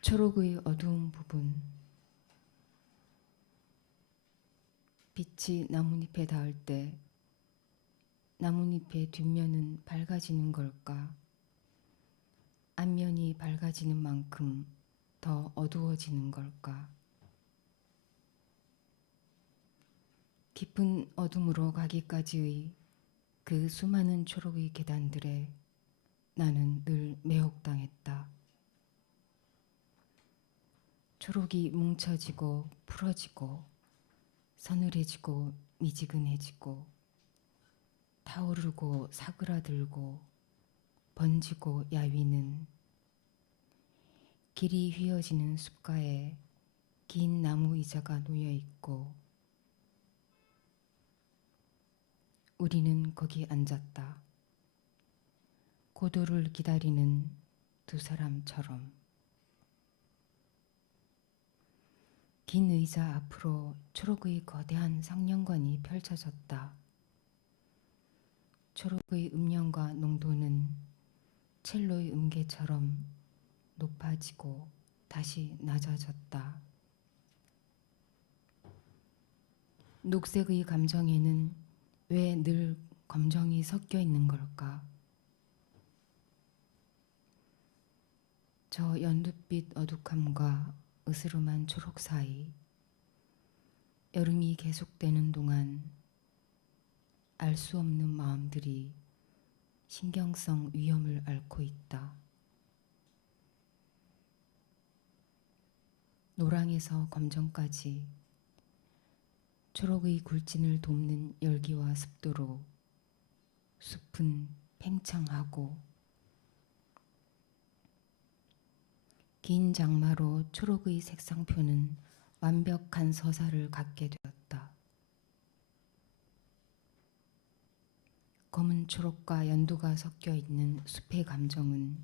초록의 어두운 부분, 빛이 나뭇잎에 닿을 때 나뭇잎의 뒷면은 밝아지는 걸까? 앞면이 밝아지는 만큼 더 어두워지는 걸까? 깊은 어둠으로 가기까지의 그 수많은 초록의 계단들에 나는 늘 매혹당했다. 초록이 뭉쳐지고 풀어지고 서늘해지고 미지근해지고 타오르고 사그라들고 번지고 야위는 길이 휘어지는 숲가에 긴 나무 의자가 놓여 있고 우리는 거기 앉았다. 고도를 기다리는 두 사람처럼. 긴 의자 앞으로 초록의 거대한 상령관이 펼쳐졌다. 초록의 음영과 농도는 첼로의 음계처럼 높아지고 다시 낮아졌다. 녹색의 감정에는 왜 늘 검정이 섞여 있는 걸까? 저 연두빛 어둑함과 으스름한 초록 사이, 여름이 계속되는 동안 알 수 없는 마음들이 신경성 위험을 앓고 있다. 노랑에서 검정까지 초록의 굴진을 돕는 열기와 습도로 숲은 팽창하고 긴 장마로 초록의 색상표는 완벽한 서사를 갖게 되었다. 검은 초록과 연두가 섞여 있는 숲의 감정은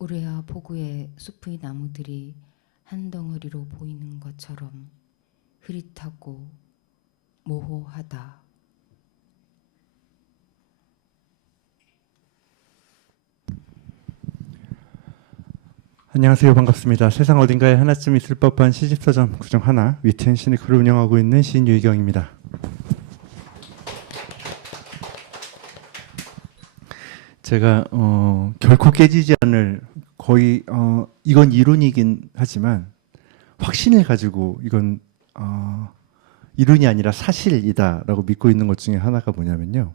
우레아 포구의 숲의 나무들이 한 덩어리로 보이는 것처럼 흐릿하고 모호하다. 안녕하세요. 반갑습니다. 세상 어딘가에 하나쯤 있을 법한 시집서점 구정 하나 위트앤 시니컬을 운영하고 있는 시인 유희경입니다. 제가 결코 깨지지 않을 거의 이건 이론이긴 하지만 확신을 가지고 이건 이론이 아니라 사실이다라고 믿고 있는 것 중에 하나가 뭐냐면요.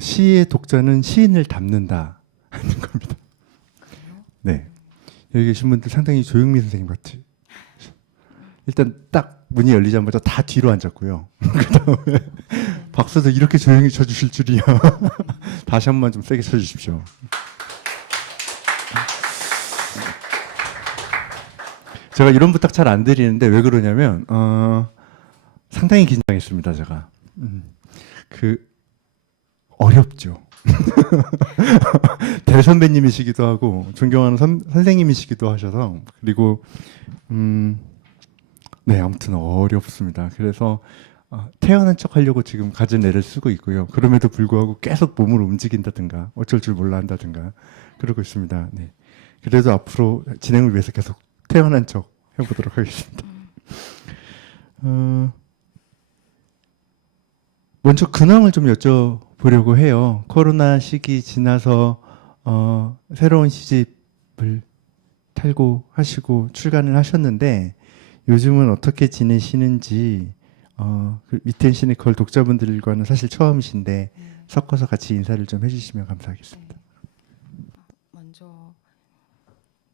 시의 독자는 시인을 닮는다 하는 겁니다. 네, 여기 계신 분들 상당히 조영민 선생님 같이 일단 딱 문이 열리자마자 다 뒤로 앉았고요. 그다음에 박수도 이렇게 조용히 쳐주실 줄이야. 다시 한 번 좀 세게 쳐주십시오. 제가 이런 부탁 잘 안 드리는데 왜 그러냐면 상당히 긴장했습니다. 제가 어렵죠. 대선배님이시기도 하고 존경하는 선생님이시기도 하셔서 그리고 네, 아무튼 어렵습니다. 그래서 태어난 척 하려고 지금 가진 애를 쓰고 있고요. 그럼에도 불구하고 계속 몸을 움직인다든가 어쩔 줄 몰라 한다든가 그러고 있습니다. 네. 그래도 앞으로 진행을 위해서 계속 태어난 척 해보도록 하겠습니다. 먼저 근황을 좀 여쭤보려고 해요. 코로나 시기 지나서 새로운 시집을 탈고하시고 출간을 하셨는데 요즘은 어떻게 지내시는지 위트앤 시니컬 독자분들과는 사실 처음이신데 섞어서 같이 인사를 좀 해주시면 감사하겠습니다. 먼저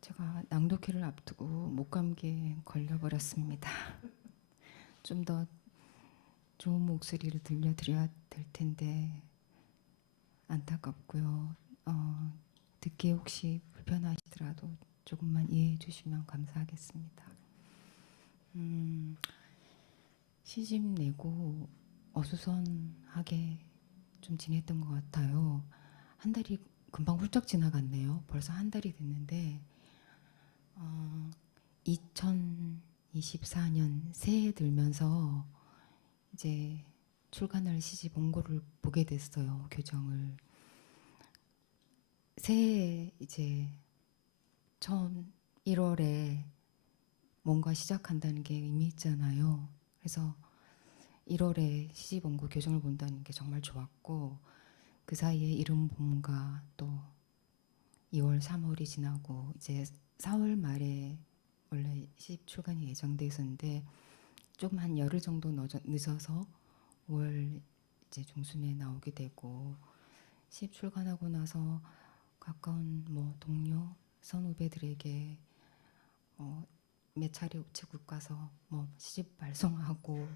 제가 낭독회를 앞두고 목감기에 걸려버렸습니다. 좀 더 좋은 목소리를 들려드려야 될 텐데 안타깝고요. 듣기에 혹시 불편하시더라도 조금만 이해해 주시면 감사하겠습니다. 시집 내고 어수선하게 좀 지냈던 것 같아요. 한 달이 금방 훌쩍 지나갔네요. 벌써 한 달이 됐는데 2024년 새해 들면서 이제 출간할 시집 원고를 보게 됐어요. 교정을. 새해 이제 처음 1월에 뭔가 시작한다는 게 의미 있잖아요. 그래서 1월에 시집 원고 교정을 본다는 게 정말 좋았고, 그 사이에 이른 봄과 또 2월, 3월이 지나고 이제 4월 말에 원래 시집 출간이 예정돼 있었는데 조금 한 열흘 정도 늦어서 5월 이제 중순에 나오게 되고, 시집 출간하고 나서 가까운 뭐 동료, 선후배들에게 몇 차례 우체국 가서 뭐 시집 발송하고,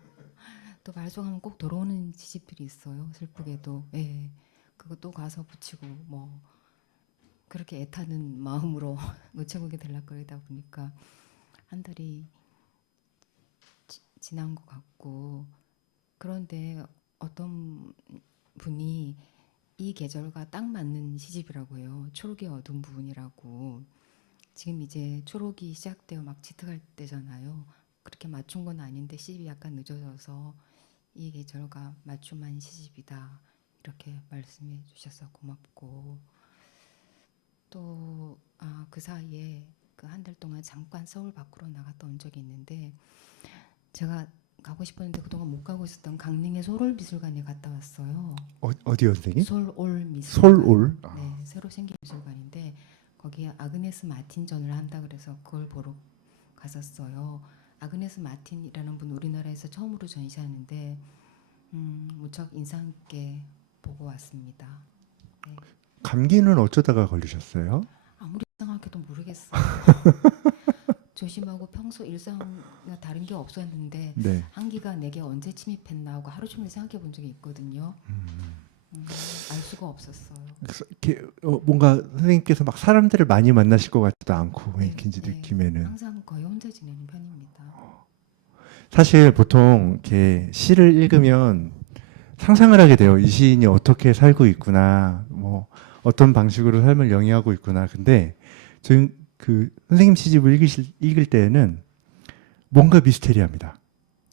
또 발송하면 꼭 돌아오는 시집들이 있어요. 슬프게도. 예. 그거 또 가서 붙이고 뭐 그렇게 애타는 마음으로 우체국에 들락거리다 보니까 한 달이 지난 것 같고, 그런데 어떤 분이 이 계절과 딱 맞는 시집이라고 해요. 초록의 어두운 부분이라고. 지금 이제 초록이 시작되어 막 짙어갈 때잖아요. 그렇게 맞춘 건 아닌데 시집이 약간 늦어져서 이 계절과 맞춤한 시집이다, 이렇게 말씀해 주셔서 고맙고, 또 그 사이에 그 한 달 동안 잠깐 서울 밖으로 나갔다 온 적이 있는데, 제가 가고 싶었는데 그동안 못 가고 있었던 강릉의 솔올 미술관에 갔다 왔어요. 어디요, 선생님? 솔올 미술관. 솔올. 네, 새로 생긴 미술관인데 거기에 아그네스 마틴전을 한다 그래서 그걸 보러 갔었어요. 아그네스 마틴이라는 분 우리나라에서 처음으로 전시하는데 무척 인상 깊게 보고 왔습니다. 네. 감기는 어쩌다가 걸리셨어요? 아무리 생각해도 모르겠어요. 조심하고 평소 일상과 다른 게 없었는데 네. 한기가 내게 언제 침입했나 하고 하루 종일 생각해 본 적이 있거든요. 알 수가 없었어요. 그래서 이렇게 뭔가 선생님께서 막 사람들을 많이 만나실 것 같지도 않고, 네, 왠지 네. 느낌에는. 항상 거의 혼자 지내는 편입니다. 사실 보통 이렇게 시를 읽으면 상상을 하게 돼요. 이 시인이 어떻게 살고 있구나, 뭐 어떤 방식으로 삶을 영위하고 있구나. 근데 저희 그 선생님 시집을 읽을 때에는 뭔가 미스테리합니다.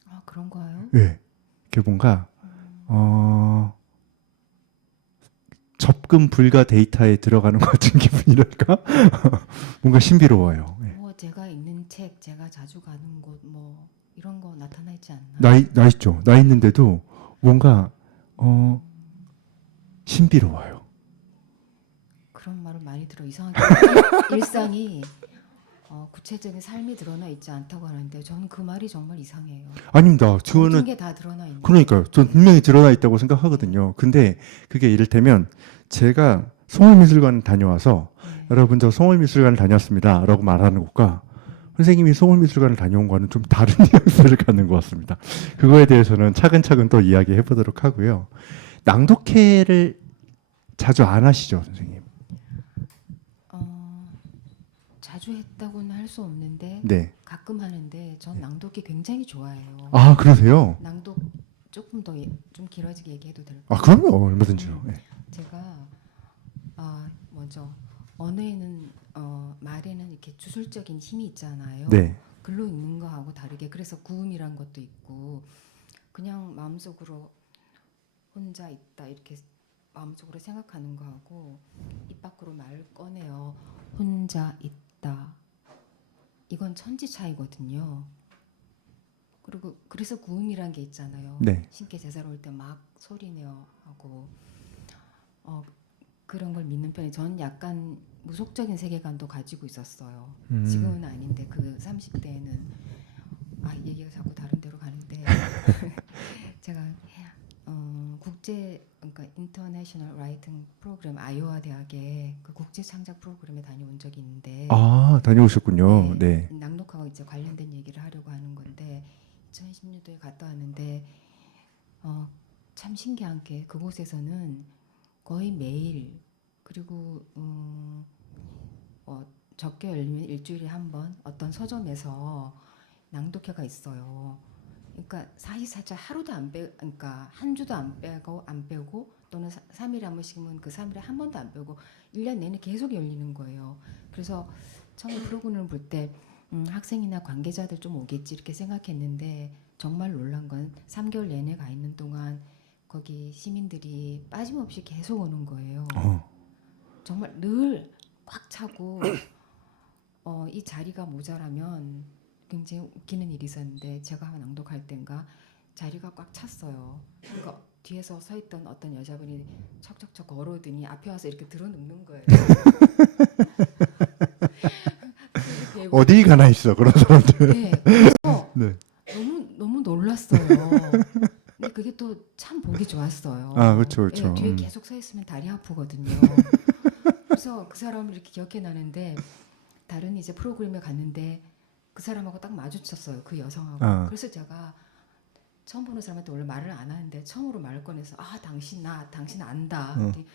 아, 그런가요? 예, 이게 뭔가 접근 불가 데이터에 들어가는 것 같은 기분이랄까? 뭔가 신비로워요. 예. 뭐 제가 읽는 책, 제가 자주 가는 곳, 뭐 이런 거 나타나 있지 않나요? 나 있죠. 나 있는데도 뭔가 신비로워요. 그런 말을 많이 들어. 이상하게 일상이 구체적인 삶이 드러나 있지 않다고 하는데 저는 그 말이 정말 이상해요. 아닙니다. 모든 저는 게 다 드러나 있는. 그러니까요. 전 분명히 드러나 있다고 생각하거든요. 근데 그게 이를테면 제가 송월미술관 다녀와서 네. 여러분 저 송월미술관을 다녔습니다라고 말하는 것과 선생님이 송월미술관을 다녀온 거는 좀 다른 뉘앙스를 갖는 것 같습니다. 그거에 대해서는 차근차근 또 이야기해 보도록 하고요. 낭독회를 자주 안 하시죠, 선생님? 자주 했다고는 할 수 없는데 네. 가끔 하는데 전 낭독이 굉장히 좋아해요. 아, 그러세요? 낭독 조금 더 좀 길어지게 얘기해도 될까요? 아, 그럼요. 얼마든지요. 네. 제가 먼저 언어에는 말에는 이렇게 주술적인 힘이 있잖아요. 네. 글로 읽는 거하고 다르게, 그래서 구음이란 것도 있고, 그냥 마음속으로 혼자 있다 이렇게 마음속으로 생각하는 거하고 입 밖으로 말을 꺼내요. 혼자 있다. 이건 천지 차이거든요. 그리고 그래서 구음이란 게 있잖아요. 네. 신께 제사로 올 때 막 소리내어 하고 그런 걸 믿는 편이. 저는 약간 무속적인 세계관도 가지고 있었어요. 지금은 아닌데 그 30대에는 얘기가 자꾸 다른 데로 가는데 제가 그러니까 인터내셔널 라이팅 프로그램 아이오와 대학의 그 국제 창작 프로그램에 다녀온 적이 있는데, 아, 다녀오셨군요. 네. 낭독하고 이제 관련된 얘기를 하려고 하는 건데 2010년도에 갔다 왔는데 참 신기한 게 그곳에서는 거의 매일, 그리고 적게 열리면 일주일에 한 번 어떤 서점에서 낭독회가 있어요. 그러니까 사시사철 하루도 그러니까 한 주도 안 빼고 또는 3일에 한 번씩은 그 3일에 한 번도 안 빼고 1년 내내 계속 열리는 거예요. 그래서 처음에 프로그램을 볼 때 학생이나 관계자들 좀 오겠지 이렇게 생각했는데 정말 놀란 건 3개월 내내 가 있는 동안 거기 시민들이 빠짐없이 계속 오는 거예요. 정말 늘 꽉 차고 이 자리가 모자라면 굉장히 웃기는 일이 있었는데 제가 낭독할 땐가 자리가 꽉 찼어요. 그러니까 뒤에서 서 있던 어떤 여자분이 척척척 걸어오더니 앞에 와서 이렇게 들어눕는 거예요. 어디 가나 있어 그런 사람들. 네, 그래서 네. 너무 놀랐어요. 근데 그게 또 참 보기 좋았어요. 아, 그렇죠, 그렇죠. 예, 뒤에 계속 서 있으면 다리 아프거든요. 그래서 그 사람을 이렇게 기억해 나는데 다른 이제 프로그램에 갔는데 그 사람하고 딱 마주쳤어요. 그 여성하고. 아. 그래서 제가 처음 보는 사람한테 원래 말을 안 하는데 처음으로 말을 꺼내서 당신 안다. 그랬더니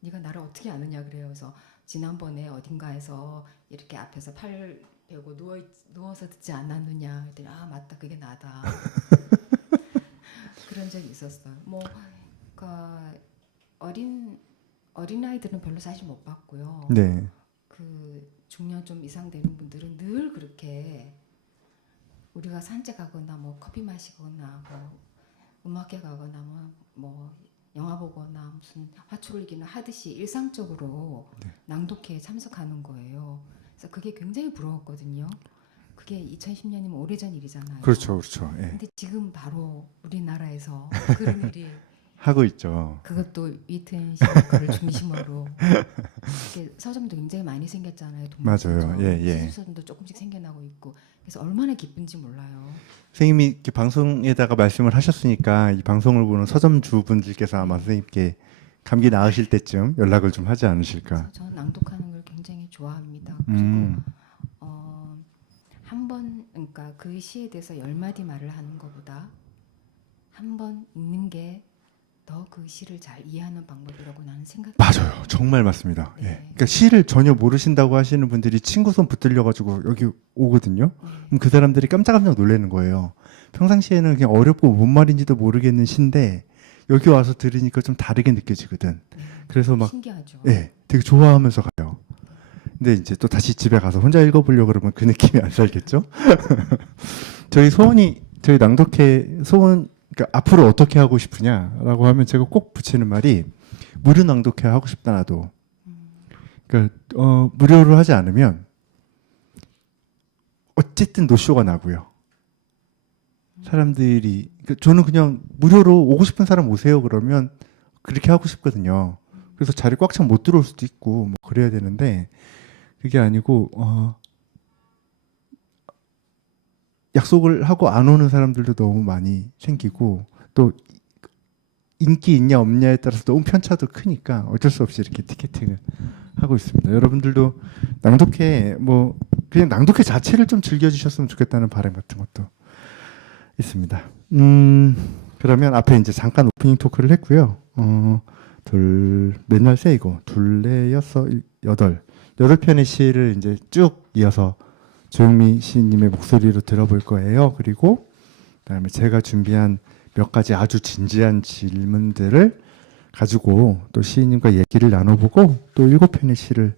네가 나를 어떻게 아느냐 그래요. 그래서 지난번에 어딘가에서 이렇게 앞에서 팔 베고 누워서 듣지 않았느냐. 그랬더니 아 맞다 그게 나다. 그런 적이 있었어요. 뭐 그러니까 어린 아이들은 별로 사실 못 봤고요. 네. 그 중년 좀 이상 되는 분들은 늘 그렇게 우리가 산책하거나 뭐 커피 마시거나 뭐 음악회 가거나 뭐 영화 보거나 무슨 화초르기나 하듯이 일상적으로 낭독회에 참석하는 거예요. 그래서 그게 굉장히 부러웠거든요. 그게 2010년이면 오래전 일이잖아요. 그렇죠, 그렇죠. 예. 근데 지금 바로 우리나라에서 그런 일이 하고 있죠. 그것도 위트엔 시를 중심으로 이렇게 서점도 굉장히 많이 생겼잖아요. 맞아요. 예, 예. 시집서점도 조금씩 생겨나고 있고 그래서 얼마나 기쁜지 몰라요. 선생님이 이렇게 방송에다가 말씀을 하셨으니까 이 방송을 보는 서점주분들께서 아마 선생님께 감기 나으실 때쯤 연락을 좀 하지 않으실까. 그래서 저는 낭독하는 걸 굉장히 좋아합니다. 그리고 한 번 그러니까 그 시에 대해서 10마디 말을 하는 것보다 한 번 읽는 게 더 그 시를 잘 이해하는 방법이라고 나는 생각해요. 맞아요. 정말 맞습니다. 네. 예. 그러니까 시를 전혀 모르신다고 하시는 분들이 친구 손 붙들려 가지고 여기 오거든요. 그럼 그 사람들이 깜짝깜짝 놀라는 거예요. 평상시에는 그냥 어렵고 뭔 말인지도 모르겠는 시인데 여기 와서 들으니까 좀 다르게 느껴지거든. 그래서 막 신기하죠. 예, 되게 좋아하면서 가요. 근데 이제 또 다시 집에 가서 혼자 읽어보려고 그러면 그 느낌이 안 살겠죠? 저희 낭독회 소원, 그러니까 앞으로 어떻게 하고 싶으냐라고 하면 제가 꼭 붙이는 말이 무료 낭독회 하고 싶다 나도. 그러니까 무료로 하지 않으면 어쨌든 노쇼가 나고요. 사람들이 그러니까 저는 그냥 무료로 오고 싶은 사람 오세요 그러면 그렇게 하고 싶거든요. 그래서 자리 꽉 차면 못 들어올 수도 있고 뭐 그래야 되는데 그게 아니고 약속을 하고 안 오는 사람들도 너무 많이 생기고 또 인기 있냐 없냐에 따라서 너무 편차도 크니까 어쩔 수 없이 이렇게 티켓팅을 하고 있습니다. 여러분들도 낭독회 뭐 그냥 낭독회 자체를 좀 즐겨주셨으면 좋겠다는 바람 같은 것도 있습니다. 그러면 앞에 이제 잠깐 오프닝 토크를 했고요. 맨날 세이고 둘레 여덟 편의 시를 이제 쭉 이어서 조영미 시인님의 목소리로 들어볼 거예요. 그리고 그다음에 제가 준비한 몇 가지 아주 진지한 질문들을 가지고 또 시인님과 얘기를 나눠보고 또 7편의 시를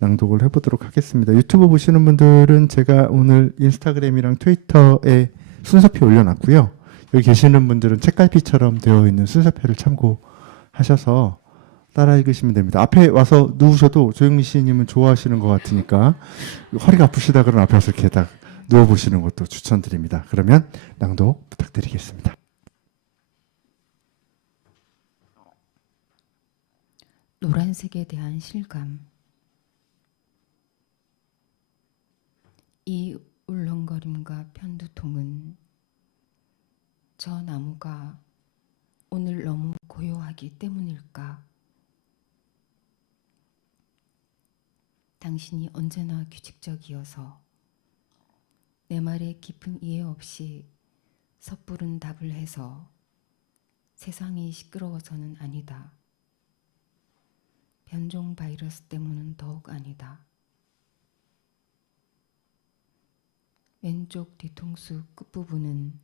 낭독을 해보도록 하겠습니다. 유튜브 보시는 분들은 제가 오늘 인스타그램이랑 트위터에 순서표 올려놨고요. 여기 계시는 분들은 책갈피처럼 되어 있는 순서표를 참고하셔서 따라 읽으시면 됩니다. 앞에 와서 누우셔도 조영미 시인님은 좋아하시는 것 같으니까 허리가 아프시다 그러면 앞에 와서 이렇게 딱 누워보시는 것도 추천드립니다. 그러면 낭독 부탁드리겠습니다. 노란색에 대한 실감. 이 울렁거림과 편두통은 저 나무가 오늘 너무 고요하기 때문일까? 당신이 언제나 규칙적이어서 내 말에 깊은 이해 없이 섣부른 답을 해서 세상이 시끄러워서는 아니다. 변종 바이러스 때문은 더욱 아니다. 왼쪽 뒤통수 끝부분은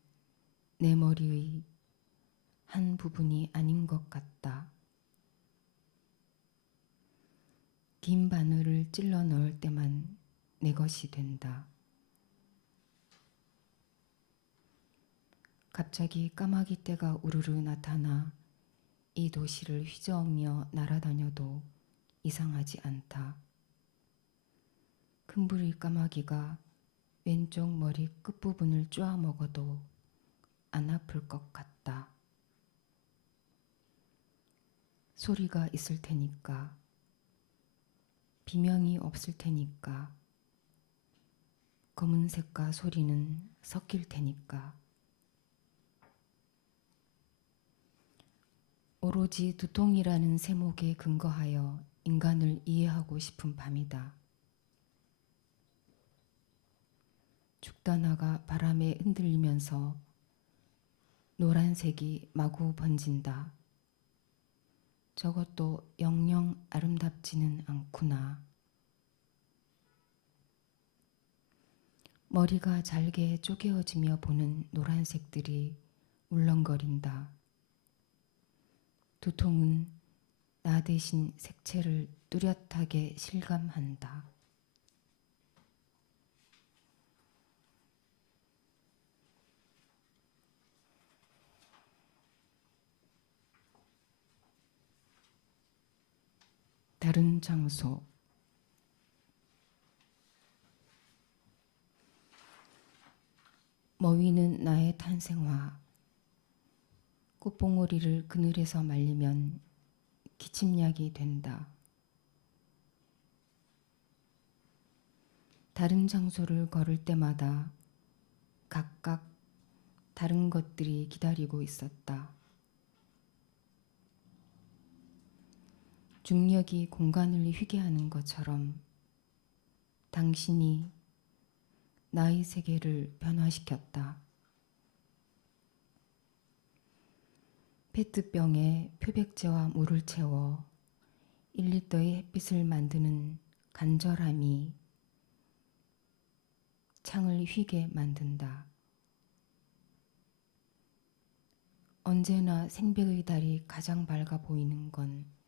내 머리의 한 부분이 아닌 것 같다. 긴 바늘을 찔러 넣을 때만 내 것이 된다. 갑자기 까마귀 떼가 우르르 나타나 이 도시를 휘저으며 날아다녀도 이상하지 않다. 큰부리 까마귀가 왼쪽 머리 끝부분을 쪼아 먹어도 안 아플 것 같다. 소리가 있을 테니까, 비명이 없을 테니까, 검은색과 소리는 섞일 테니까. 오로지 두통이라는 세목에 근거하여 인간을 이해하고 싶은 밤이다. 죽다나가 바람에 흔들리면서 노란색이 마구 번진다. 저것도 영영 아름답지는 않구나. 머리가 잘게 쪼개어지며 보는 노란색들이 울렁거린다. 두통은 나 대신 색채를 뚜렷하게 실감한다. 다른 장소. 머위는 나의 탄생화. 꽃봉오리를 그늘에서 말리면 기침약이 된다. 다른 장소를 걸을 때마다 각각 다른 것들이 기다리고 있었다. 중력이 공간을 휘게 하는 것처럼 당신이 나의 세계를 변화시켰다. 페트병에 표백제와 물을 채워 1리터의 햇빛을 만드는 간절함이 창을 휘게 만든다. 언제나 생백의 달이 가장 밝아 보이는 건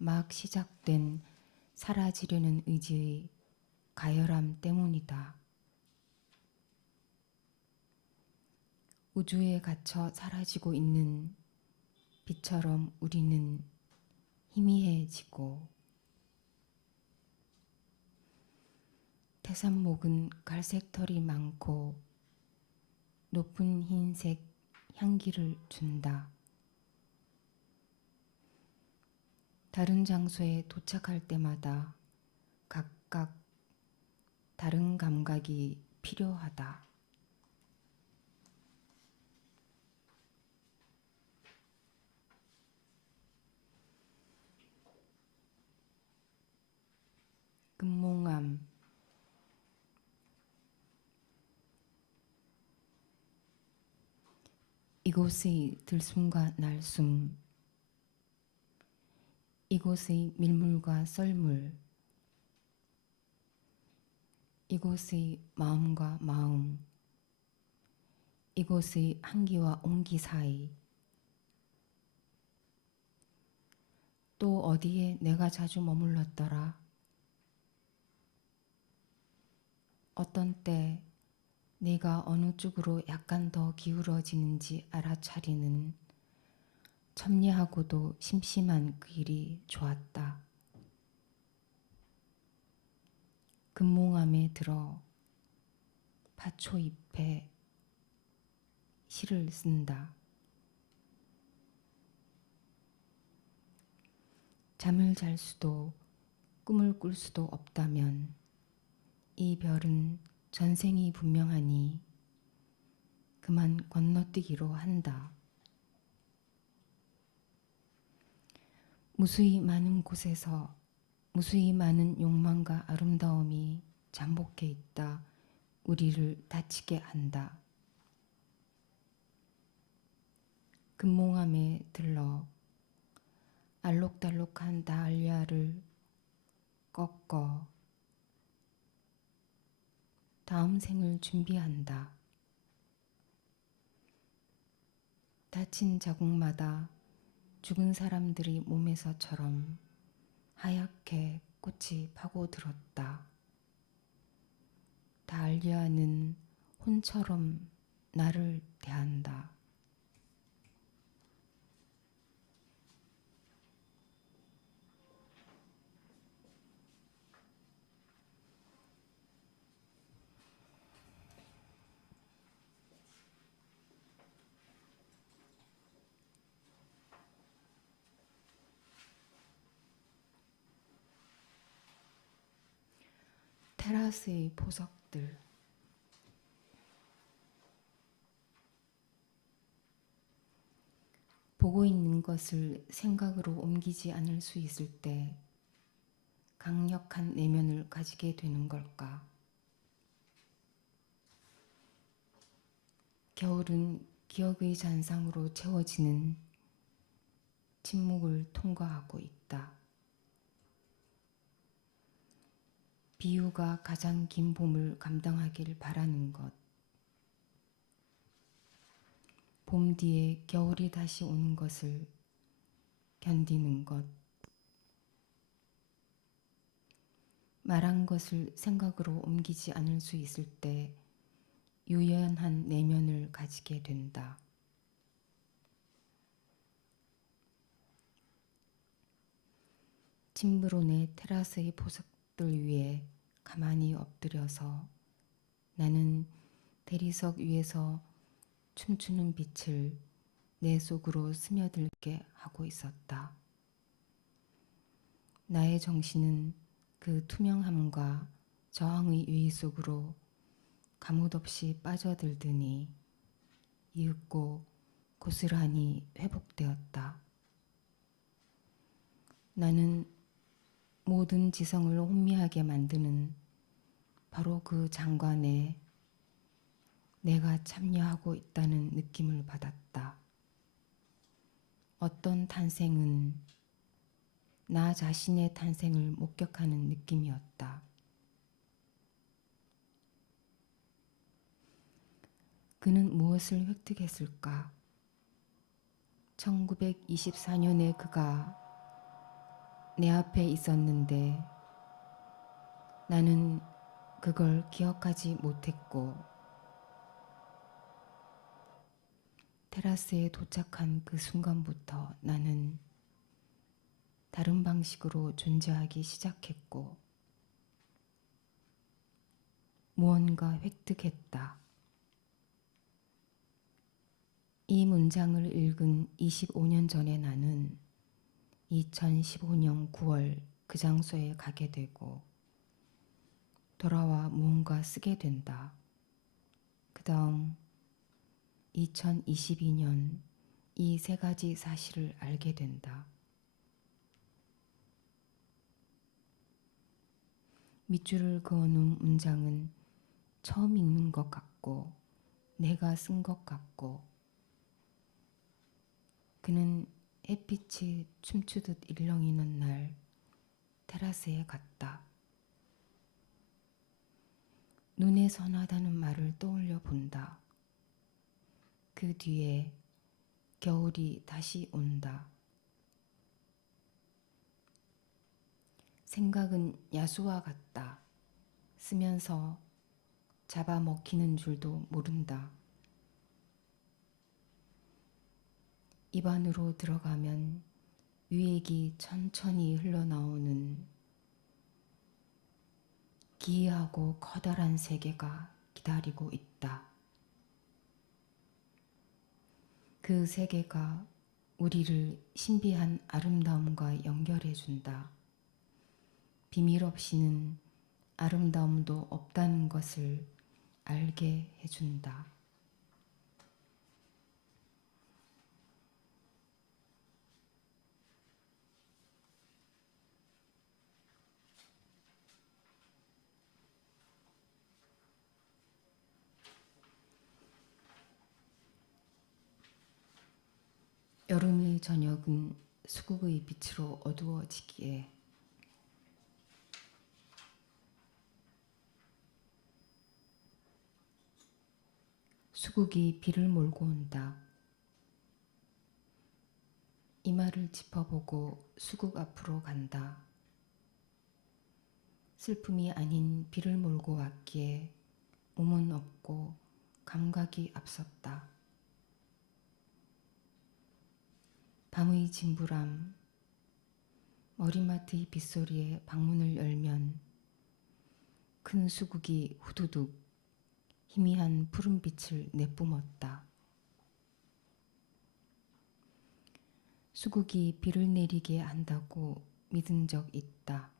막 시작된 사라지려는 의지의 가열함 때문이다. 우주에 갇혀 사라지고 있는 빛처럼 우리는 희미해지고 태산목은 갈색 털이 많고 높은 흰색 향기를 준다. 다른 장소에 도착할 때마다 각각 다른 감각이 필요하다. 금몽암. 이곳의 들숨과 날숨, 이곳의 밀물과 썰물, 이곳의 마음과 마음, 이곳의 한기와 온기 사이, 또 어디에 내가 자주 머물렀더라. 어떤 때 내가 어느 쪽으로 약간 더 기울어지는지 알아차리는 첨예하고도 심심한 그 일이 좋았다. 금몽암에 들어 파초잎에 시를 쓴다. 잠을 잘 수도 꿈을 꿀 수도 없다면 이 별은 전생이 분명하니 그만 건너뛰기로 한다. 무수히 많은 곳에서 무수히 많은 욕망과 아름다움이 잠복해 있다 우리를 다치게 한다. 금몽암에 들러 알록달록한 다알리아를 꺾어 다음 생을 준비한다. 다친 자국마다 죽은 사람들이 몸에서처럼 하얗게 꽃이 파고들었다. 다알리아는 혼처럼 나를 대한다. 테라스의 보석들. 보고 있는 것을 생각으로 옮기지 않을 수 있을 때 강력한 내면을 가지게 되는 걸까? 겨울은 기억의 잔상으로 채워지는 침묵을 통과하고 있다. 비유가 가장 긴 봄을 감당하길 바라는 것. 봄 뒤에 겨울이 다시 오는 것을 견디는 것. 말한 것을 생각으로 옮기지 않을 수 있을 때 유연한 내면을 가지게 된다. 침브론의 테라스의 보석들 위에 가만히 엎드려서 나는 대리석 위에서 춤추는 빛을 내 속으로 스며들게 하고 있었다. 나의 정신은 그 투명함과 저항의 유의 속으로 가뭇없이 빠져들더니 이윽고 고스란히 회복되었다. 나는 모든 지성을 혼미하게 만드는 바로 그 장관에 내가 참여하고 있다는 느낌을 받았다. 어떤 탄생은 나 자신의 탄생을 목격하는 느낌이었다. 그는 무엇을 획득했을까? 1924년에 그가 내 앞에 있었는데 나는 그걸 기억하지 못했고 테라스에 도착한 그 순간부터 나는 다른 방식으로 존재하기 시작했고 무언가 획득했다. 이 문장을 읽은 25년 전에 나는 2015년 9월 그 장소에 가게 되고 돌아와 무언가 쓰게 된다. 그 다음 2022년 이 세 가지 사실을 알게 된다. 밑줄을 그어놓은 문장은 처음 읽는 것 같고 내가 쓴 것 같고 그는 햇빛이 춤추듯 일렁이는 날 테라스에 갔다. 눈에 선하다는 말을 떠올려 본다. 그 뒤에 겨울이 다시 온다. 생각은 야수와 같다. 쓰면서 잡아먹히는 줄도 모른다. 입안으로 들어가면 유액이 천천히 흘러나오는 기이하고 커다란 세계가 기다리고 있다. 그 세계가 우리를 신비한 아름다움과 연결해준다. 비밀 없이는 아름다움도 없다는 것을 알게 해준다. 여름의 저녁은 수국의 빛으로 어두워지기에 수국이 비를 몰고 온다. 이마를 짚어보고 수국 앞으로 간다. 슬픔이 아닌 비를 몰고 왔기에 몸은 없고 감각이 앞섰다. 밤의 진부람, 머리맡의 빗소리에 방문을 열면 큰 수국이 후두둑 희미한 푸른빛을 내뿜었다. 수국이 비를 내리게 한다고 믿은 적 있다.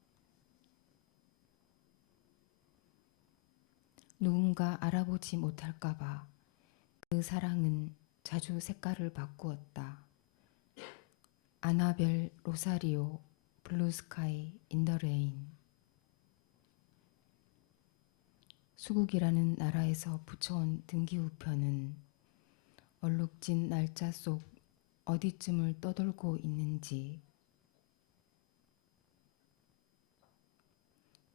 누군가 알아보지 못할까봐 그 사랑은 자주 색깔을 바꾸었다. 아나벨 로사리오 블루스카이 인 더 레인. 수국이라는 나라에서 붙여온 등기우편은 얼룩진 날짜 속 어디쯤을 떠돌고 있는지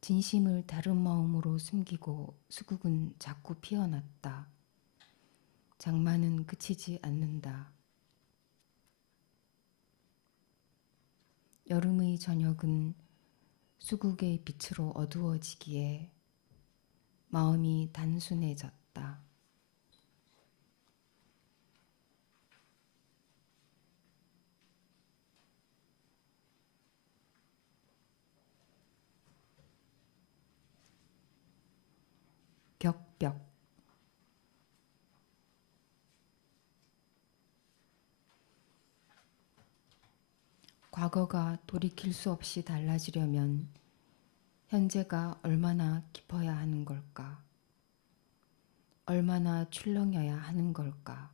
진심을 다른 마음으로 숨기고 수국은 자꾸 피어났다. 장마는 그치지 않는다. 여름의 저녁은 수국의 빛으로 어두워지기에 마음이 단순해졌다. 격벽. 과거가 돌이킬 수 없이 달라지려면 현재가 얼마나 깊어야 하는 걸까? 얼마나 출렁여야 하는 걸까?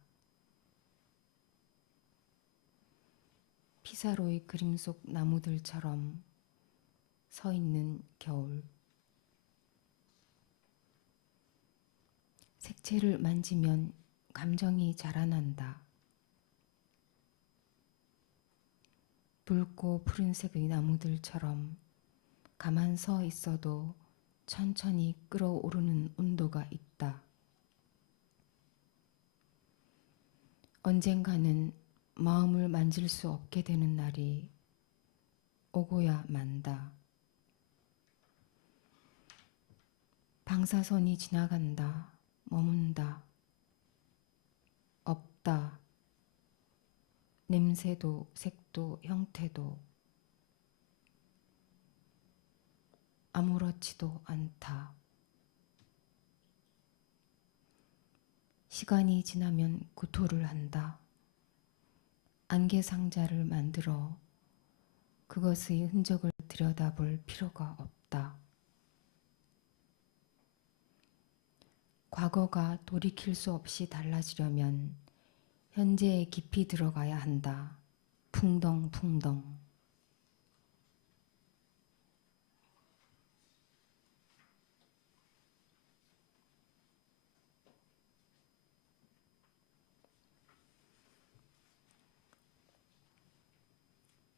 피사로의 그림 속 나무들처럼 서 있는 겨울. 색채를 만지면 감정이 자라난다. 붉고 푸른색의 나무들처럼 가만 서 있어도 천천히 끓어오르는 온도가 있다. 언젠가는 마음을 만질 수 없게 되는 날이 오고야 만다. 방사선이 지나간다. 머문다. 없다. 냄새도 색도 형태도 아무렇지도 않다. 시간이 지나면 구토를 한다. 안개 상자를 만들어 그것의 흔적을 들여다볼 필요가 없다. 과거가 돌이킬 수 없이 달라지려면 현재에 깊이 들어가야 한다. 풍덩풍덩.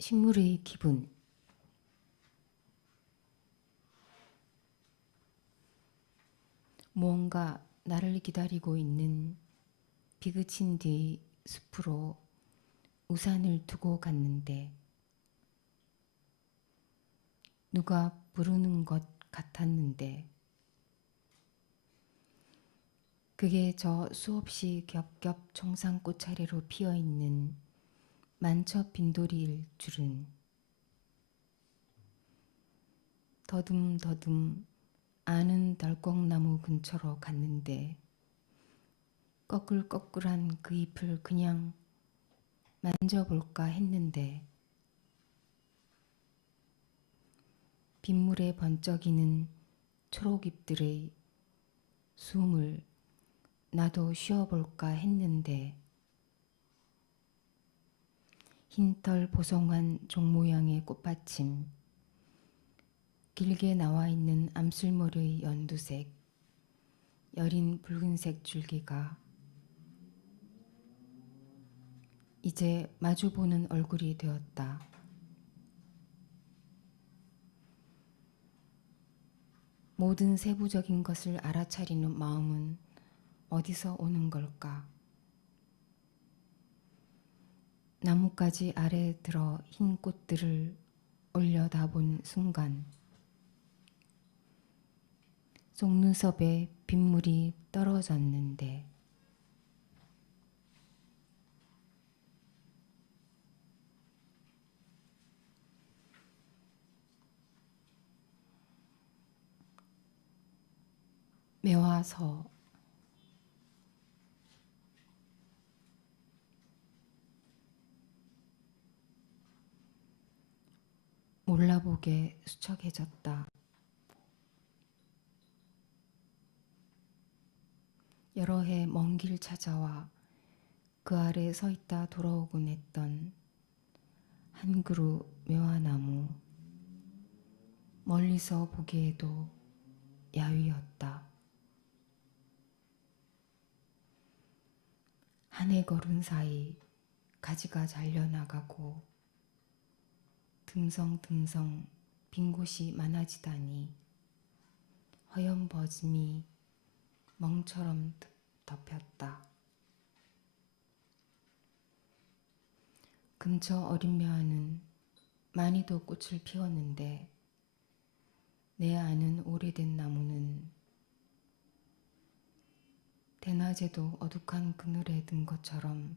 식물의 기분. 무언가 나를 기다리고 있는 비그친 뒤 숲으로 우산을 두고 갔는데 누가 부르는 것 같았는데 그게 저 수없이 겹겹 청상꽃차례로 피어있는 만첩 빈돌이일 줄은. 더듬더듬 아는 덜컥나무 근처로 갔는데 꺼끌꺼끌한 그 잎을 그냥 만져볼까 했는데 빗물에 번쩍이는 초록잎들의 숨을 나도 쉬어볼까 했는데 흰털 보송한 종 모양의 꽃받침, 길게 나와 있는 암술머리의 연두색, 여린 붉은색 줄기가 이제 마주보는 얼굴이 되었다. 모든 세부적인 것을 알아차리는 마음은 어디서 오는 걸까? 나뭇가지 아래 들어 흰 꽃들을 올려다본 순간 속눈썹에 빗물이 떨어졌는데 매화서 몰라보게 수척해졌다. 여러 해 먼 길 찾아와 그 아래 서 있다 돌아오곤 했던 한 그루 매화나무. 멀리서 보기에도 야위었다. 한 해 걸은 사이 가지가 잘려나가고 듬성듬성 빈 곳이 많아지다니 허연 버짐이 멍처럼 덮였다. 근처 어린 매화는 많이도 꽃을 피웠는데 내 아는 오래된 나무는 대낮에도 어둑한 그늘에 든 것처럼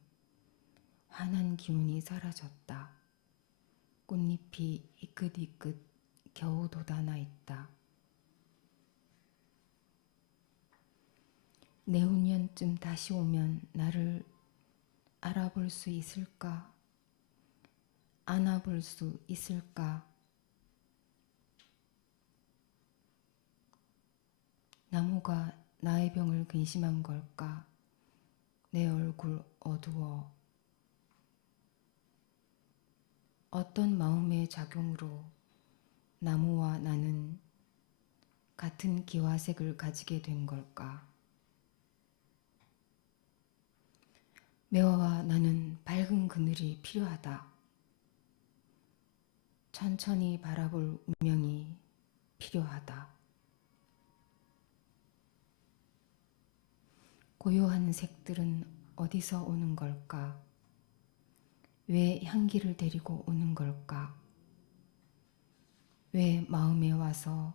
환한 기운이 사라졌다. 꽃잎이 이끗이끗 겨우 돋아나 있다. 내후년쯤 다시 오면 나를 알아볼 수 있을까? 안아볼 수 있을까? 나무가 나의 병을 근심한 걸까? 내 얼굴 어두워. 어떤 마음의 작용으로 나무와 나는 같은 기화색을 가지게 된 걸까? 매화와 나는 밝은 그늘이 필요하다. 천천히 바라볼 운명이 필요하다. 고요한 색들은 어디서 오는 걸까? 왜 향기를 데리고 오는 걸까? 왜 마음에 와서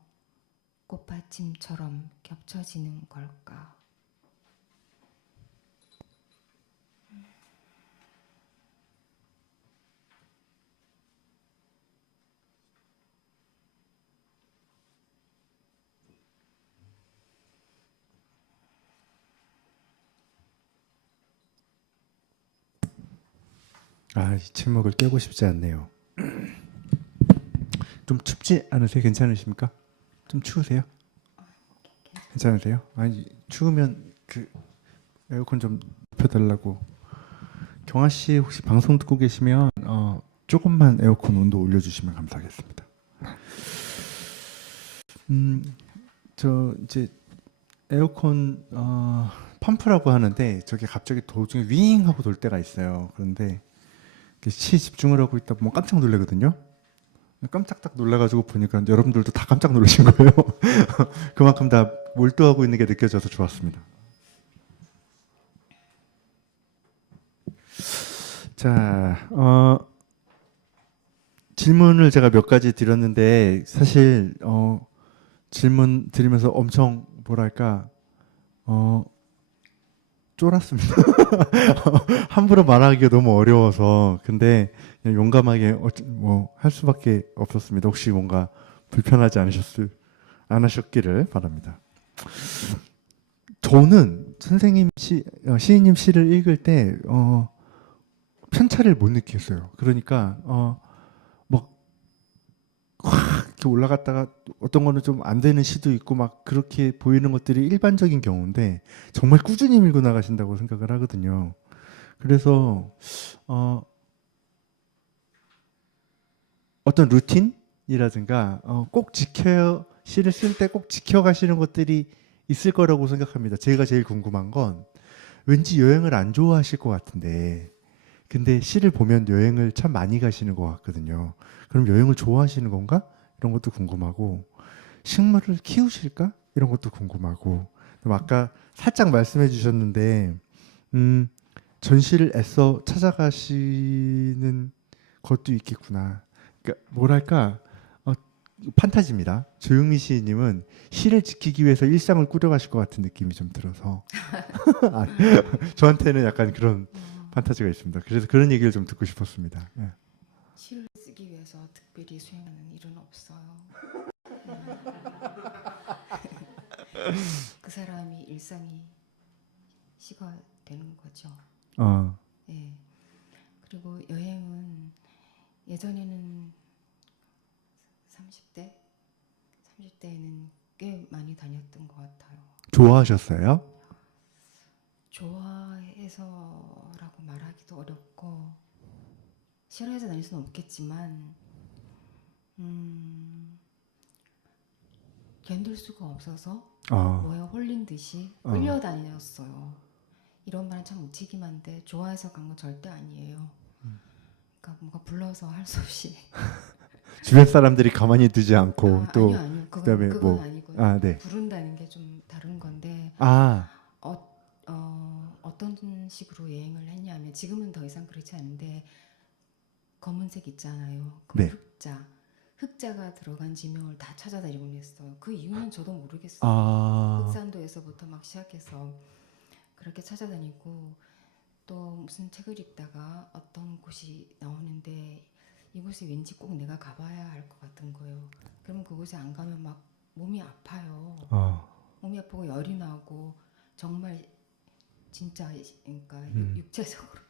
꽃받침처럼 겹쳐지는 걸까? 아, 이 침묵을 깨고 싶지 않네요. 좀 춥지 않으세요? 괜찮으십니까? 좀 추우세요? 괜찮으세요? 아니, 추우면 그 에어컨 좀 높여달라고. 경아 씨 혹시 방송 듣고 계시면 조금만 에어컨 온도 올려주시면 감사하겠습니다. 저 이제 에어컨 펌프라고 하는데 저게 갑자기 도중에 윙 하고 돌 때가 있어요. 그런데 시 집중을 하고 있다 보면 깜짝 놀라거든요. 깜짝 딱 놀라가지고 보니까 여러분들도 다 깜짝 놀라신 거예요. 그만큼 다 몰두하고 있는 게 느껴져서 좋았습니다. 자, 질문을 제가 몇 가지 드렸는데 사실 질문 드리면서 엄청 뭐랄까 쫄았습니다. 함부로 말하기가 너무 어려워서. 근데 그냥 용감하게 뭐 할 수밖에 없었습니다. 혹시 뭔가 불편하지 않으셨기를 바랍니다. 저는 선생님 시인님 시를 읽을 때 편차를 못 느꼈어요. 그러니까 확 이렇게 올라갔다가 어떤 거는 좀 안 되는 시도 있고 막 그렇게 보이는 것들이 일반적인 경우인데 정말 꾸준히 밀고 나가신다고 생각을 하거든요. 그래서 어떤 루틴이라든가 꼭 시를 쓸 때 꼭 지켜가시는 것들이 있을 거라고 생각합니다. 제가 제일 궁금한 건 왠지 여행을 안 좋아하실 것 같은데 근데 시를 보면 여행을 참 많이 가시는 것 같거든요. 그럼 여행을 좋아하시는 건가? 이런 것도 궁금하고 식물을 키우실까? 이런 것도 궁금하고 그럼 아까 살짝 말씀해 주셨는데 전시를 애써 찾아가시는 것도 있겠구나. 그러니까 뭐랄까 판타지입니다. 조영미 시인님은 시를 지키기 위해서 일상을 꾸려가실 것 같은 느낌이 좀 들어서 아, 저한테는 약간 그런 판타지가 있습니다. 그래서 그런 얘기를 좀 듣고 싶었습니다. 예. 시를 쓰기 위해서 특별히 수행하는 일은 없어요. 그 사람이 일상이 시가 되는 거죠. 어, 예. 그리고 여행은 예전에는 30대에는 꽤 많이 다녔던 것 같아요. 좋아하셨어요? 좋아해서라고 말하기도 어렵고 싫어해서 다닐 수는 없겠지만 견딜 수가 없어서 어, 뭐에 홀린 듯이 어. 끌려다녔어요. 이런 말은 참 무책임한데 좋아해서 간 건 절대 아니에요. 그러니까 뭔가 불러서 할 수 없이 주변 사람들이 가만히 두지 않고 또 아니요 그다음에 그건 뭐 아니고요. 아, 네. 부른다는 게 좀 다른 건데 아, 어떤 식으로 여행을 했냐면 지금은 더 이상 그렇지 않은데 검은색 있잖아요. 그 네. 흑자가 들어간 지명을 다 찾아다니곤 했어요. 그 이유는 저도 모르겠어요. 아, 흑산도에서부터 막 시작해서 그렇게 찾아다니고 또 무슨 책을 읽다가 어떤 곳이 나오는데 이곳에 왠지 꼭 내가 가봐야 할 것 같은 거예요. 그럼 그곳에 안 가면 막 몸이 아파요. 어, 몸이 아프고 열이 나고 정말 진짜 그러니까 육체적으로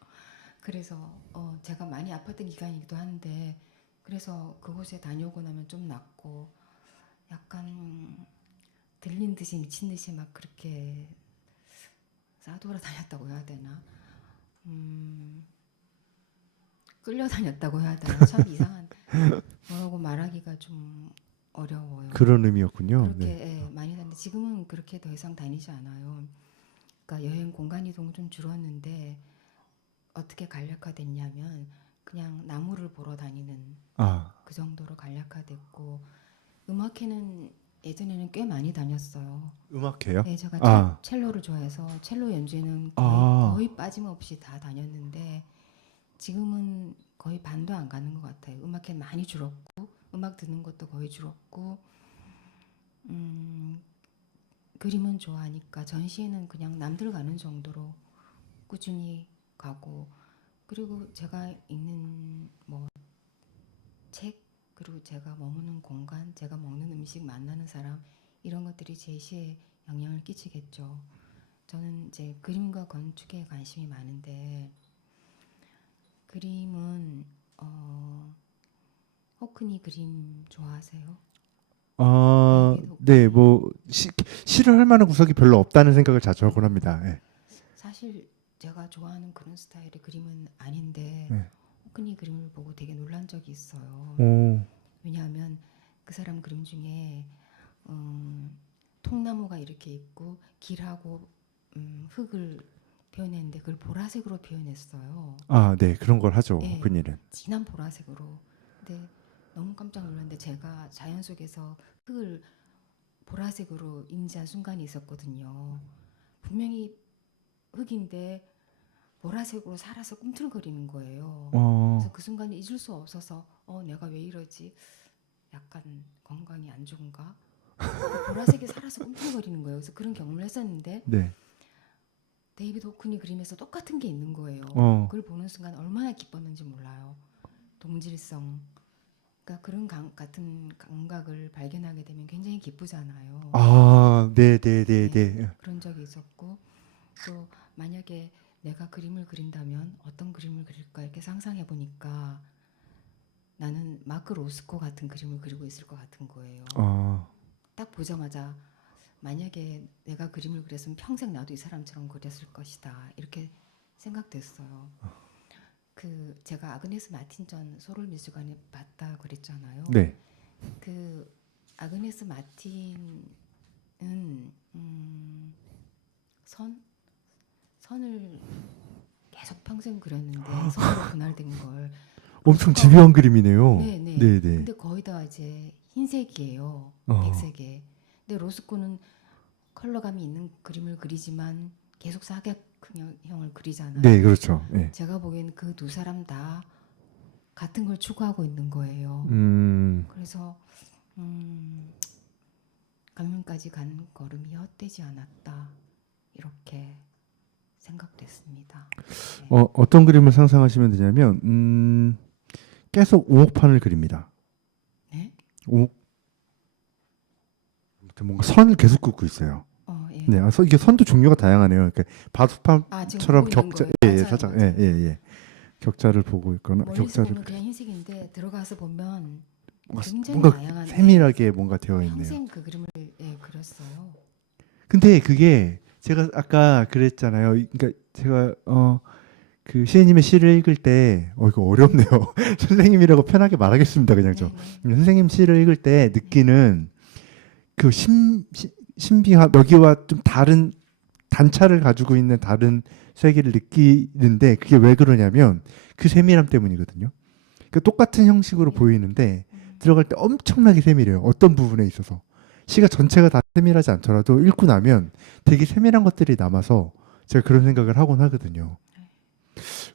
그래서 제가 많이 아팠던 기간이기도 한데 그래서 그곳에 다녀오고 나면 좀 낫고 약간 들린 듯이 미친 듯이 막 그렇게 싸돌아다녔다고 해야 되나 끌려다녔다고 해야 되나 참 이상한 뭐라고 말하기가 좀 어려워요. 그런 의미였군요. 그렇게 네. 예, 많이 다니는데 지금은 그렇게 더 이상 다니지 않아요. 그러니까 여행 공간 이동은 좀 줄었는데 어떻게 간략화됐냐면 그냥 나무를 보러 다니는 아, 그 정도로 간략화됐고 음악회는 예전에는 꽤 많이 다녔어요. 음악해요? 네, 제가 아, 첼로를 좋아해서 첼로 연주회는 아, 거의 빠짐없이 다 다녔는데 지금은 거의 반도 안 가는 것 같아요. 음악회는 많이 줄었고 음악 듣는 것도 거의 줄었고 그림은 좋아하니까 전시회는 그냥 남들 가는 정도로 꾸준히 가고 그리고 제가 읽는 뭐 책 그리고 제가 머무는 공간 제가 먹는 음식 만나는 사람 이런 것들이 제 시에 영향을 끼치겠죠. 저는 이제 그림과 건축에 관심이 많은데 그림은 호크니 그림 좋아하세요? 데이비드 네, 호크니. 뭐 시를 할 만한 구석이 별로 없다는 생각을 자주 하곤 합니다. 예. 사실 제가 좋아하는 그런 스타일의 그림은 아닌데 네. 호크니 그림을 보고 되게 놀란 적이 있어요. 오, 왜냐하면 그 사람 그림 중에 통나무가 이렇게 있고 길하고 흙을 표현했는데 그걸 보라색으로 표현했어요. 아, 네, 그런 걸 하죠. 예, 흔히는. 진한 보라색으로. 근데 너무 깜짝 놀랐는데 제가 자연 속에서 흙을 보라색으로 인지한 순간이 있었거든요. 분명히 흙인데 보라색으로 살아서 꿈틀거리는 거예요. 그래서 어, 그 순간을 잊을 수 없어서 내가 왜 이러지? 약간 건강이 안 좋은가? 보라색이 살아서 꿈틀거리는 거예요. 그래서 그런 경험을 했었는데 네, 데이비드 호크니 그림에서 똑같은 게 있는 거예요. 어, 그걸 보는 순간 얼마나 기뻤는지 몰라요. 동질성. 그러니까 그런 같은 감각을 발견하게 되면 굉장히 기쁘잖아요. 아, 네, 네, 네, 네, 네. 그런 적이 있었고 또 만약에 내가 그림을 그린다면 어떤 그림을 그릴까 이렇게 상상해 보니까 나는 마크 로스코 같은 그림을 그리고 있을 것 같은 거예요. 어, 딱 보자마자 만약에 내가 그림을 그렸으면 평생 나도 이 사람처럼 그렸을 것이다 이렇게 생각됐어요. 그 제가 아그네스 마틴 전 소를 미술관에 봤다 그랬잖아요. 네, 그 아그네스 마틴은 선을 계속 평생 그렸는데 선으로 분할된 걸 엄청 로스코가 집요한 그림이네요. 네네. 네, 네. 근데 거의 다 이제 흰색이에요. 어, 백색에. 근데 로스코는 컬러감이 있는 그림을 그리지만 계속 사각형을 그리잖아요. 네, 그렇죠. 네. 제가 보기엔 그 두 사람 다 같은 걸 추구하고 있는 거예요. 음, 그래서 갈문까지 간 걸음이 헛되지 않았다 이렇게 생각됐습니다. 네. 어떤 그림을 상상하시면 되냐면 계속 오목판을 그립니다. 네? 오목 뭔가 선을 계속 긋고 있어요. 예. 네, 이게 선도 종류가 다양하네요. 그러니까 지금 바둑판처럼 보고 있는 격자, 거예요. 예, 맞아요, 살짝, 맞아요. 예. 격자를 보고 있거나 멀리서 격자를 보면 그냥 흰색인데 들어가서 보면 뭔가, 굉장히 뭔가 다양한데 세밀하게 뭔가 되어 있네요. 평생 그 그림을 그렸어요. 근데 그게 제가 아까 그랬잖아요. 그러니까 제가 그 시인님의 시를 읽을 때 이거 어렵네요. 선생님이라고 편하게 말하겠습니다. 그냥 저 네네. 선생님 시를 읽을 때 느끼는 그 신비와 여기와 좀 다른 단차를 가지고 있는 다른 세계를 느끼는데 그게 왜 그러냐면 그 세밀함 때문이거든요. 그러니까 똑같은 형식으로 보이는데 들어갈 때 엄청나게 세밀해요. 어떤 부분에 있어서 시가 전체가 다 세밀하지 않더라도 읽고 나면 되게 세밀한 것들이 남아서 제가 그런 생각을 하곤 하거든요.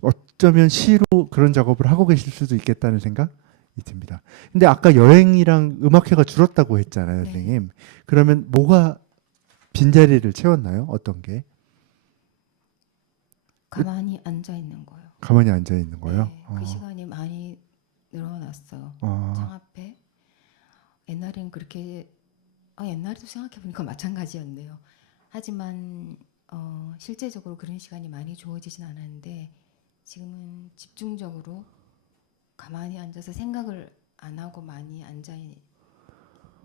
어쩌면 시로 그런 작업을 하고 계실 수도 있겠다는 생각이 듭니다. 근데 아까 여행이랑 음악회가 줄었다고 했잖아요, 네. 선생님. 그러면 뭐가 빈자리를 채웠나요? 어떤 게? 가만히 앉아 있는 거예요. 가만히 앉아 있는 거예요? 네, 그 시간이 많이 늘어났어요. 아, 창앞에 옛날엔 그렇게 옛날에도 생각해 보니까 마찬가지였네요. 하지만 실제적으로 그런 시간이 많이 주어지진 않았는데 지금은 집중적으로 가만히 앉아서 생각을 안 하고 많이 앉아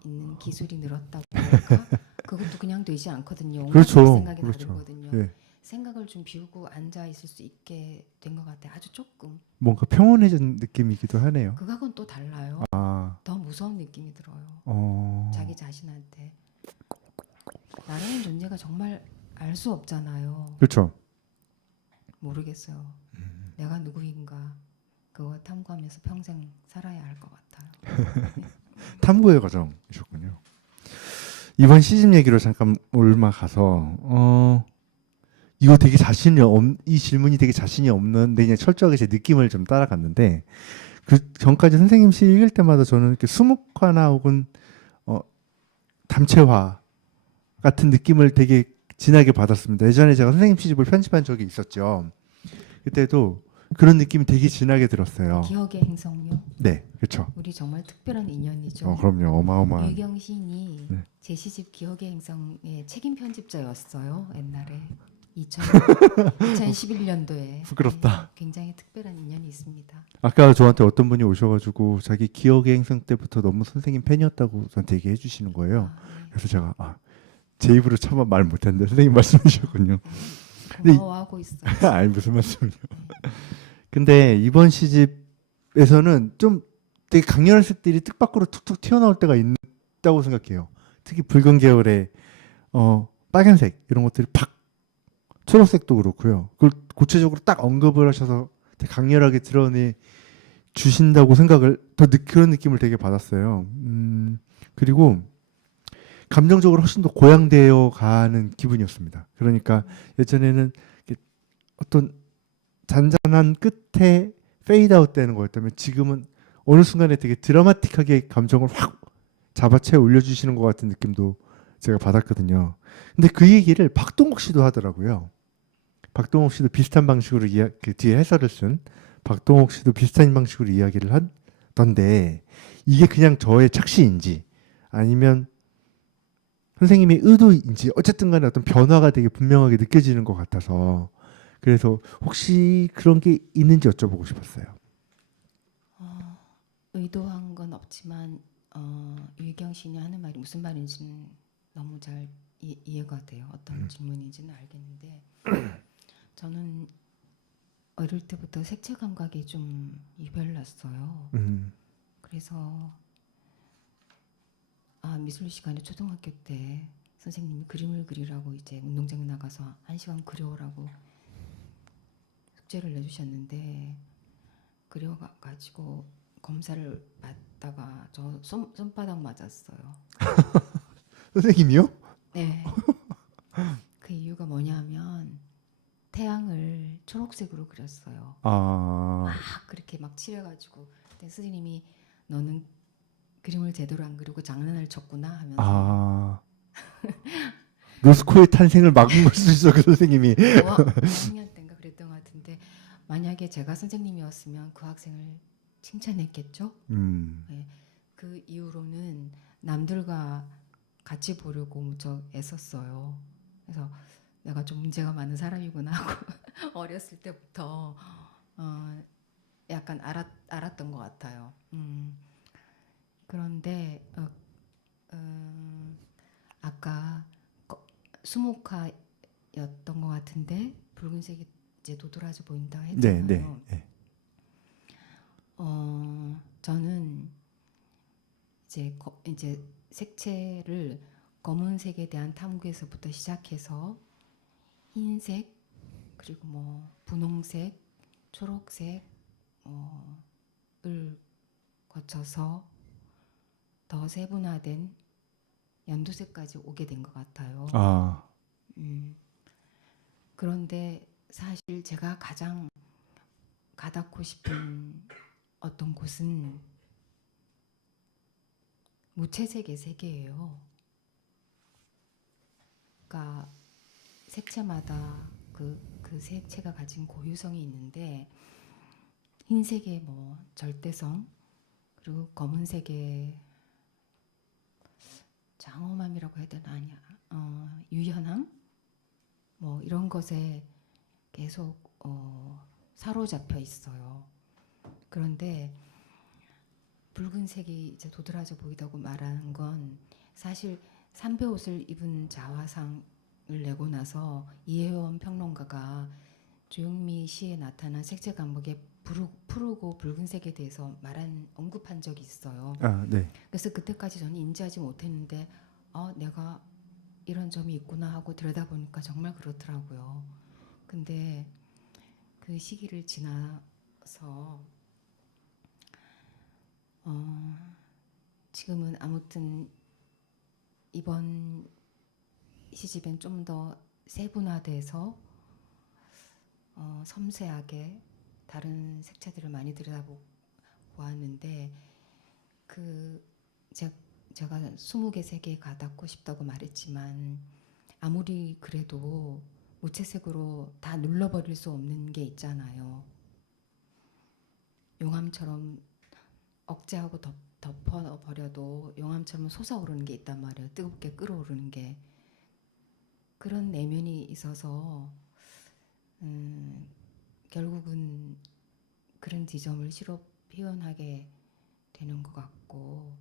있는 기술이 늘었다고 할까? 그것도 그냥 되지 않거든요. 온갖 그렇죠. 생각이 그렇죠. 나르거든요. 예. 생각을 좀 비우고 앉아 있을 수 있게 된 것 같아요. 아주 조금. 뭔가 평온해진 느낌이기도 하네요. 그거하고는 또 달라요. 아, 더 무서운 느낌이 들어요. 자기 자신한테. 나라는 존재가 정말 알 수 없잖아요. 그렇죠. 모르겠어요. 내가 누구인가 그거 탐구하면서 평생 살아야 할 것 같아요. 탐구의 과정이셨군요. 이번 시집 얘기로 잠깐 올라가서 이거 되게 이 질문이 되게 자신이 없는데 그냥 철저하게 제 느낌을 좀 따라갔는데 그 전까지 선생님 시 읽을 때마다 저는 이렇게 수묵화나 혹은 담채화 같은 느낌을 되게 진하게 받았습니다. 예전에 제가 선생님 시집을 편집한 적이 있었죠. 그때도 그런 느낌이 되게 진하게 들었어요. 기억의 행성요. 네, 그렇죠. 우리 정말 특별한 인연이죠. 그럼요, 어마어마한. 유경 시인이 네. 제 시집 기억의 행성의 책임 편집자였어요. 옛날에 2011년도에 부끄럽다. 굉장히 특별한 인연이 있습니다. 아까 저한테 어떤 분이 오셔가지고 자기 기억의 행성 때부터 너무 선생님 팬이었다고 저한테 얘기해 주시는 거예요. 네. 그래서 제가 제 입으로 차마 말 못했는데 선생님 말씀해 주셨군요. 근데 고마워하고 있어요. 아니 무슨 말씀이요. 근데 이번 시집에서는 좀 되게 강렬한 색들이 뜻밖으로 툭툭 튀어나올 때가 있다고 생각해요. 특히 붉은 계열의 빨간색 이런 것들이 팍 초록색도 그렇고요. 그걸 구체적으로 딱 언급을 하셔서 되게 강렬하게 드러내 주신다고 생각을 그런 느낌을 되게 받았어요. 그리고 감정적으로 훨씬 더 고양되어 가는 기분이었습니다. 그러니까 예전에는 어떤 잔잔한 끝에 페이드아웃 되는 거였다면 지금은 어느 순간에 되게 드라마틱하게 감정을 확 잡아채 올려주시는 것 같은 느낌도 제가 받았거든요. 근데 그 얘기를 박동욱 씨도 하더라고요. 박동욱 씨도 비슷한 방식으로 그 뒤에 해설을 쓴 박동욱 씨도 비슷한 방식으로 이야기를 하던데 이게 그냥 저의 착시인지 아니면 선생님의 의도인지 어쨌든 간에 어떤 변화가 되게 분명하게 느껴지는 것 같아서 그래서 혹시 그런 게 있는지 여쭤보고 싶었어요. 의도한 건 없지만 유경 시인이 하는 말이 무슨 말인지는 너무 잘 이해가 돼요. 어떤 질문인지는 알겠는데 저는 어릴 때부터 색채 감각이 좀 유별났어요. 그래서 미술 시간에 초등학교 때 선생님이 그림을 그리라고 이제 운동장에 나가서 1시간 그려오라고 숙제를 내주셨는데 그려가지고 검사를 받다가 저 손바닥 맞았어요. 선생님이요? 네. 그 이유가 뭐냐면 태양을 초록색으로 그렸어요. 막 그렇게 막 칠해가지고 근데 선생님이 너는 그림을 제대로 안 그리고 장난을 쳤구나 하면서 아 로스코의 탄생을 막은 걸 수도 있어 그 선생님이. 5학년 때인가 그랬던 것 같은데 만약에 제가 선생님이었으면 그 학생을 칭찬했겠죠. 네, 그 이후로는 남들과 같이 보려고 무척 애썼어요. 그래서 내가 좀 문제가 많은 사람이구나 하고 어렸을 때부터 약간 알았던 것 같아요. 그런데 아까 수묵화였던 것 같은데 붉은색이 이제 도드라져 보인다고 네, 네, 했잖아요. 네. 저는 이제 색채를 검은색에 대한 탐구에서부터 시작해서 흰색 그리고 뭐 분홍색, 초록색 을 거쳐서 더 세분화된 연두색까지 오게 된 것 같아요. 아, 그런데 사실 제가 가장 가닿고 싶은 어떤 곳은 무채색의 세계예요. 그러니까 색채마다 그 색채가 가진 고유성이 있는데 흰색의 뭐 절대성 그리고 검은색의 장엄함이라고 해야 되나 아니야 유연함 뭐 이런 것에 계속 사로잡혀 있어요. 그런데 붉은색이 이제 도드라져 보이다고 말하는 건 사실 삼배 옷을 입은 자화상을 내고 나서 이혜원 평론가가 조영미 시에 나타난 색채 감각의 푸르고 붉은색에 대해서 언급한 적이 있어요. 아, 네. 그래서 그때까지 저는 인지하지 못했는데 내가 이런 점이 있구나 하고 들여다보니까 정말 그렇더라고요. 근데 그 시기를 지나서 지금은 아무튼 이번 시집엔 좀 더 세분화돼서 섬세하게 다른 색채들을 많이 들여다보았는데 제가 20개 세계에 가닿고 싶다고 말했지만 아무리 그래도 무채색으로 다 눌러버릴 수 없는 게 있잖아요. 용암처럼 억제하고 덮어버려도 용암처럼 솟아오르는 게 있단 말이에요. 뜨겁게 끓어오르는 게. 그런 내면이 있어서 결국은 그런 지점을 시로 표현하게 되는 것 같고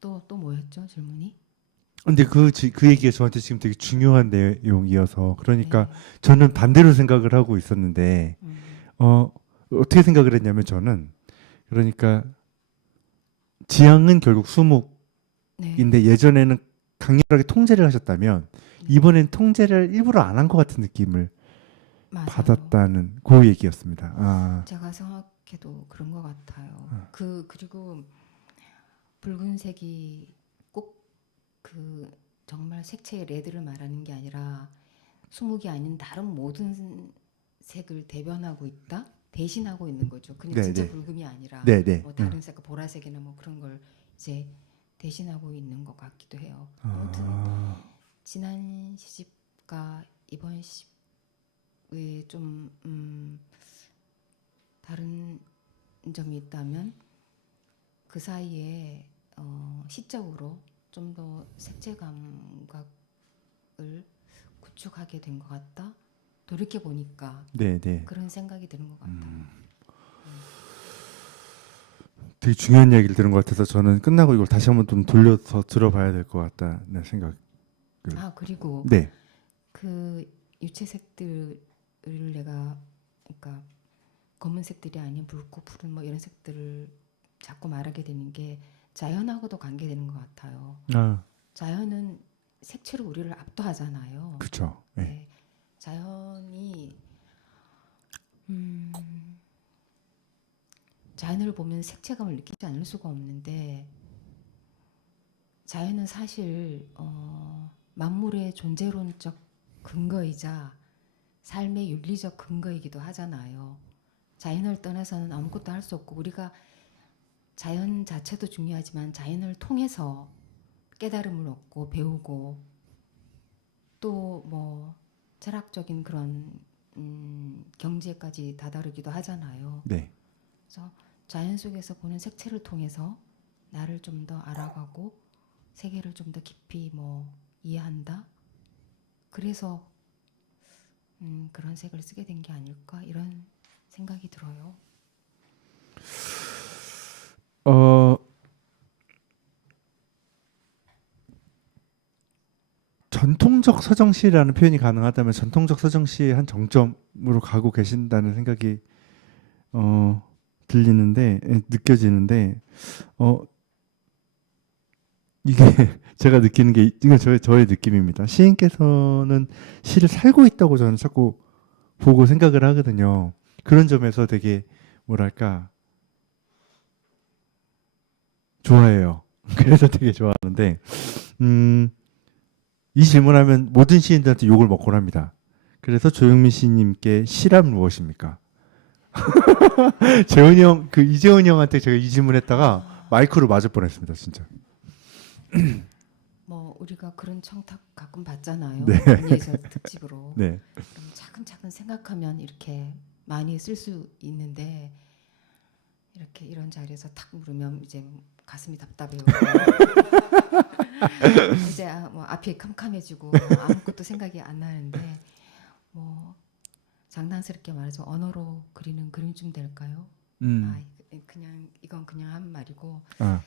또 뭐였죠 질문이? 근데 그 얘기가 저한테 지금 되게 중요한 내용이어서 그러니까 네. 저는 반대로 생각을 하고 있었는데 어떻게 생각을 했냐면 저는 그러니까 지향은 결국 수묵인데 네. 예전에는 강렬하게 통제를 하셨다면 네. 이번엔 통제를 일부러 안 한 것 같은 느낌을 맞아요. 받았다는 그 얘기였습니다. 아, 제가 생각해도 그런 것 같아요. 그리고 붉은색이 꼭 정말 색채의 레드를 말하는 게 아니라 수묵이 아닌 다른 모든 색을 대변하고 있다, 대신하고 있는 거죠. 그냥 네, 진짜 네, 붉음이 아니라 네, 네. 뭐 다른 색, 보라색이나 뭐 그런 걸 이제 대신하고 있는 것 같기도 해요. 아무튼 아, 지난 시집과 이번 시집에 좀 다른 점이 있다면 그 사이에 시적으로 좀 더 색채 감각을 구축하게 된 것 같다. 돌이켜 보니까 네, 네. 그런 생각이 드는 것 같아요. 되게 중요한 얘기를 들은 것 같아서 저는 끝나고 이걸 다시 한번 좀 돌려서 들어봐야 될 것 같다는 생각. 그리고 네, 그 유채색들을 내가 그러니까 검은색들이 아닌 붉고 푸른 뭐 이런 색들을 자꾸 말하게 되는 게 자연하고도 관계되는 것 같아요. 아, 자연은 색채로 우리를 압도하잖아요. 그렇죠. 네. 네. 자연이 자연을 보면 색채감을 느끼지 않을 수가 없는데 자연은 사실 만물의 존재론적 근거이자 삶의 윤리적 근거이기도 하잖아요. 자연을 떠나서는 아무것도 할 수 없고 우리가 자연 자체도 중요하지만 자연을 통해서 깨달음을 얻고 배우고 또 뭐 철학적인 그런 경지에까지 다다르기도 하잖아요. 네. 그래서 자연 속에서 보는 색채를 통해서 나를 좀 더 알아가고 세계를 좀 더 깊이 뭐 이해한다. 그래서 그런 색을 쓰게 된 게 아닐까 이런 생각이 들어요. 어, 전통적 서정시라는 표현이 가능하다면 전통적 서정시의 한 정점으로 가고 계신다는 생각이 들리는데 느껴지는데 이게 제가 느끼는 게 이건 저의 느낌입니다. 시인께서는 시를 살고 있다고 저는 자꾸 보고 생각을 하거든요. 그런 점에서 되게 뭐랄까 좋아해요. 그래서 되게 좋아하는데 이 질문하면 모든 시인들한테 욕을 먹곤 합니다. 그래서 조영민 시인님께 시란 무엇입니까? 재훈이 형, 그 이재훈이 형한테 제가 이 질문했다가 마이크로 맞을 뻔했습니다, 진짜. 뭐 우리가 그런 청탁 가끔 받잖아요. 네. 문예에서 특집으로. 네, 그럼 차근차근 생각하면 이렇게 많이 쓸 수 있는데 이렇게 이런 자리에서 탁 물으면 이제 가슴이 답답해요. 이제 뭐 앞이 캄캄해지고 아무것도 생각이 안 나는데 뭐 장난스럽게 말해서 언어로 그리는 그림 좀 될까요? 그냥 이건 그냥 한 말이고 아,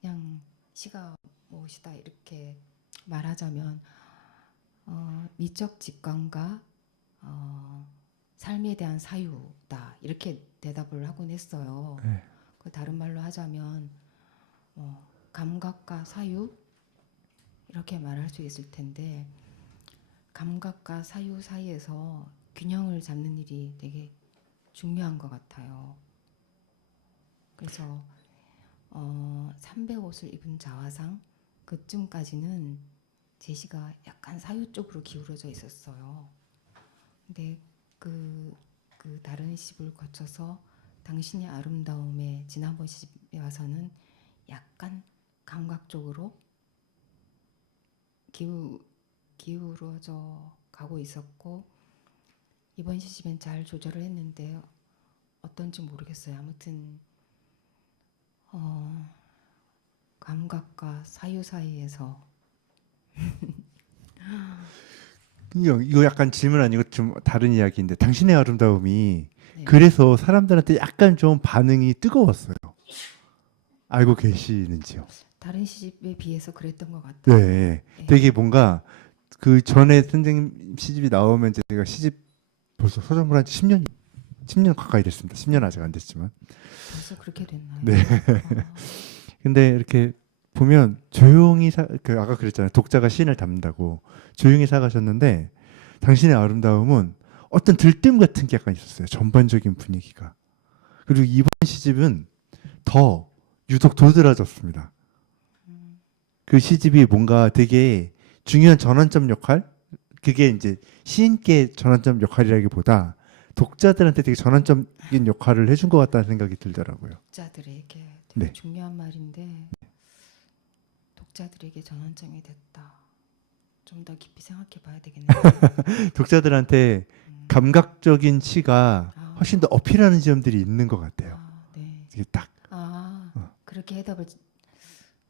그냥 시가 무엇이다 이렇게 말하자면 미적 직관과 삶에 대한 사유다 이렇게 대답을 하곤 했어요. 네. 그 다른 말로 하자면 감각과 사유 이렇게 말할 수 있을 텐데 감각과 사유 사이에서 균형을 잡는 일이 되게 중요한 것 같아요. 그래서 삼백옷을 입은 자화상 그쯤까지는 제시가 약간 사유 쪽으로 기울어져 있었어요. 근데 그 다른 시집을 거쳐서 당신의 아름다움에 지난번 시집에 와서는 약간 감각적으로 기울어져 가고 있었고 이번 시집엔 잘 조절을 했는데 어떤지 모르겠어요. 아무튼 감각과 사유 사이에서 이거 약간 질문 아니고 좀 다른 이야기인데 당신의 아름다움이 네. 그래서 사람들한테 약간 좀 반응이 뜨거웠어요. 알고 계시는지요? 다른 시집에 비해서 그랬던 것 같아요. 네, 네. 되게 뭔가 그 전에 선생님 시집이 나오면 제가 시집 벌써 서점을 한 10년 가까이 됐습니다. 10년 아직 안 됐지만. 벌써 그렇게 됐나요? 네. 근데 이렇게 보면 조용히 그 아까 그랬잖아요. 독자가 시인을 담는다고 조용히 사가셨는데 당신의 아름다움은 어떤 들뜸 같은 게 약간 있었어요. 전반적인 분위기가. 그리고 이번 시집은 더 유독 도드라졌습니다. 그 시집이 뭔가 되게 중요한 전환점 역할? 그게 이제 시인께 전환점 역할이라기보다 독자들한테 되게 전환점인 역할을 해준 것 같다는 생각이 들더라고요. 독자들에게 되게 네. 중요한 말인데 독자들에게 전환점이 됐다. 좀 더 깊이 생각해 봐야 되겠네요. 독자들한테 감각적인 시가 훨씬 더 어필하는 지점들이 있는 것 같아요. 네. 이게 딱. 그렇게 해답을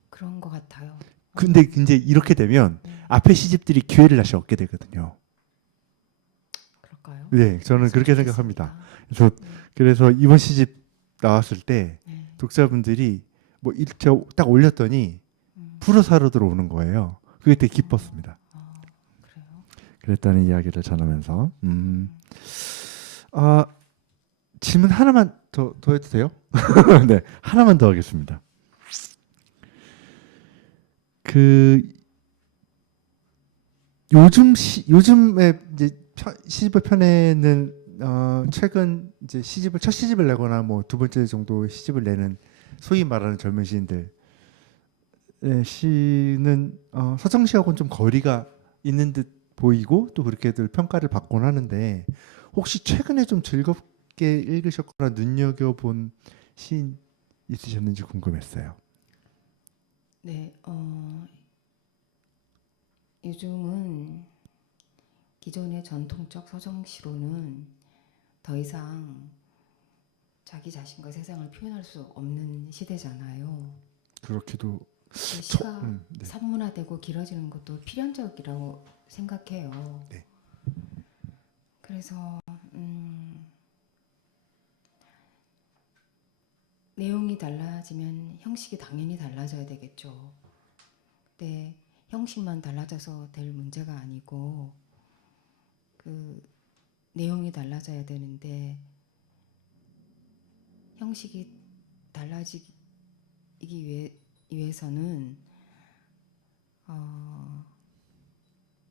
그런 것 같아요. 근데 이제 이렇게 되면 앞에 시집들이 기회를 다시 얻게 되거든요. 그럴까요? 네, 저는 그렇게 생각합니다. 좋겠습니다. 그래서 이번 시집 나왔을 때 네. 독자분들이 뭐 제가 딱 올렸더니 풀어사로 들어오는 거예요. 그게 되게 기뻤습니다. 그래요? 그랬다는 이야기를 전하면서 질문 하나만 더 해도 돼요? 네, 하나만 더 하겠습니다. 그 요즘에 이제 시집을 펴내는 최근 이제 첫 시집을 내거나 뭐 두 번째 정도 시집을 내는 소위 말하는 젊은 시인들 시는 서정시하고는 좀 거리가 있는 듯 보이고 또 그렇게들 평가를 받곤 하는데 혹시 최근에 좀 즐겁게 읽으셨거나 눈여겨본 시인 있으셨는지 궁금했어요. 네, 요즘은 기존의 전통적 서정시로는 더 이상 자기 자신과 세상을 표현할 수 없는 시대잖아요. 그렇게도 그 시가 네. 산문화되고 길어지는 것도 필연적이라고 생각해요. 네. 그래서 내용이 달라지면 형식이 당연히 달라져야 되겠죠. 근데 형식만 달라져서 될 문제가 아니고 그 내용이 달라져야 되는데 형식이 달라지기 위해서는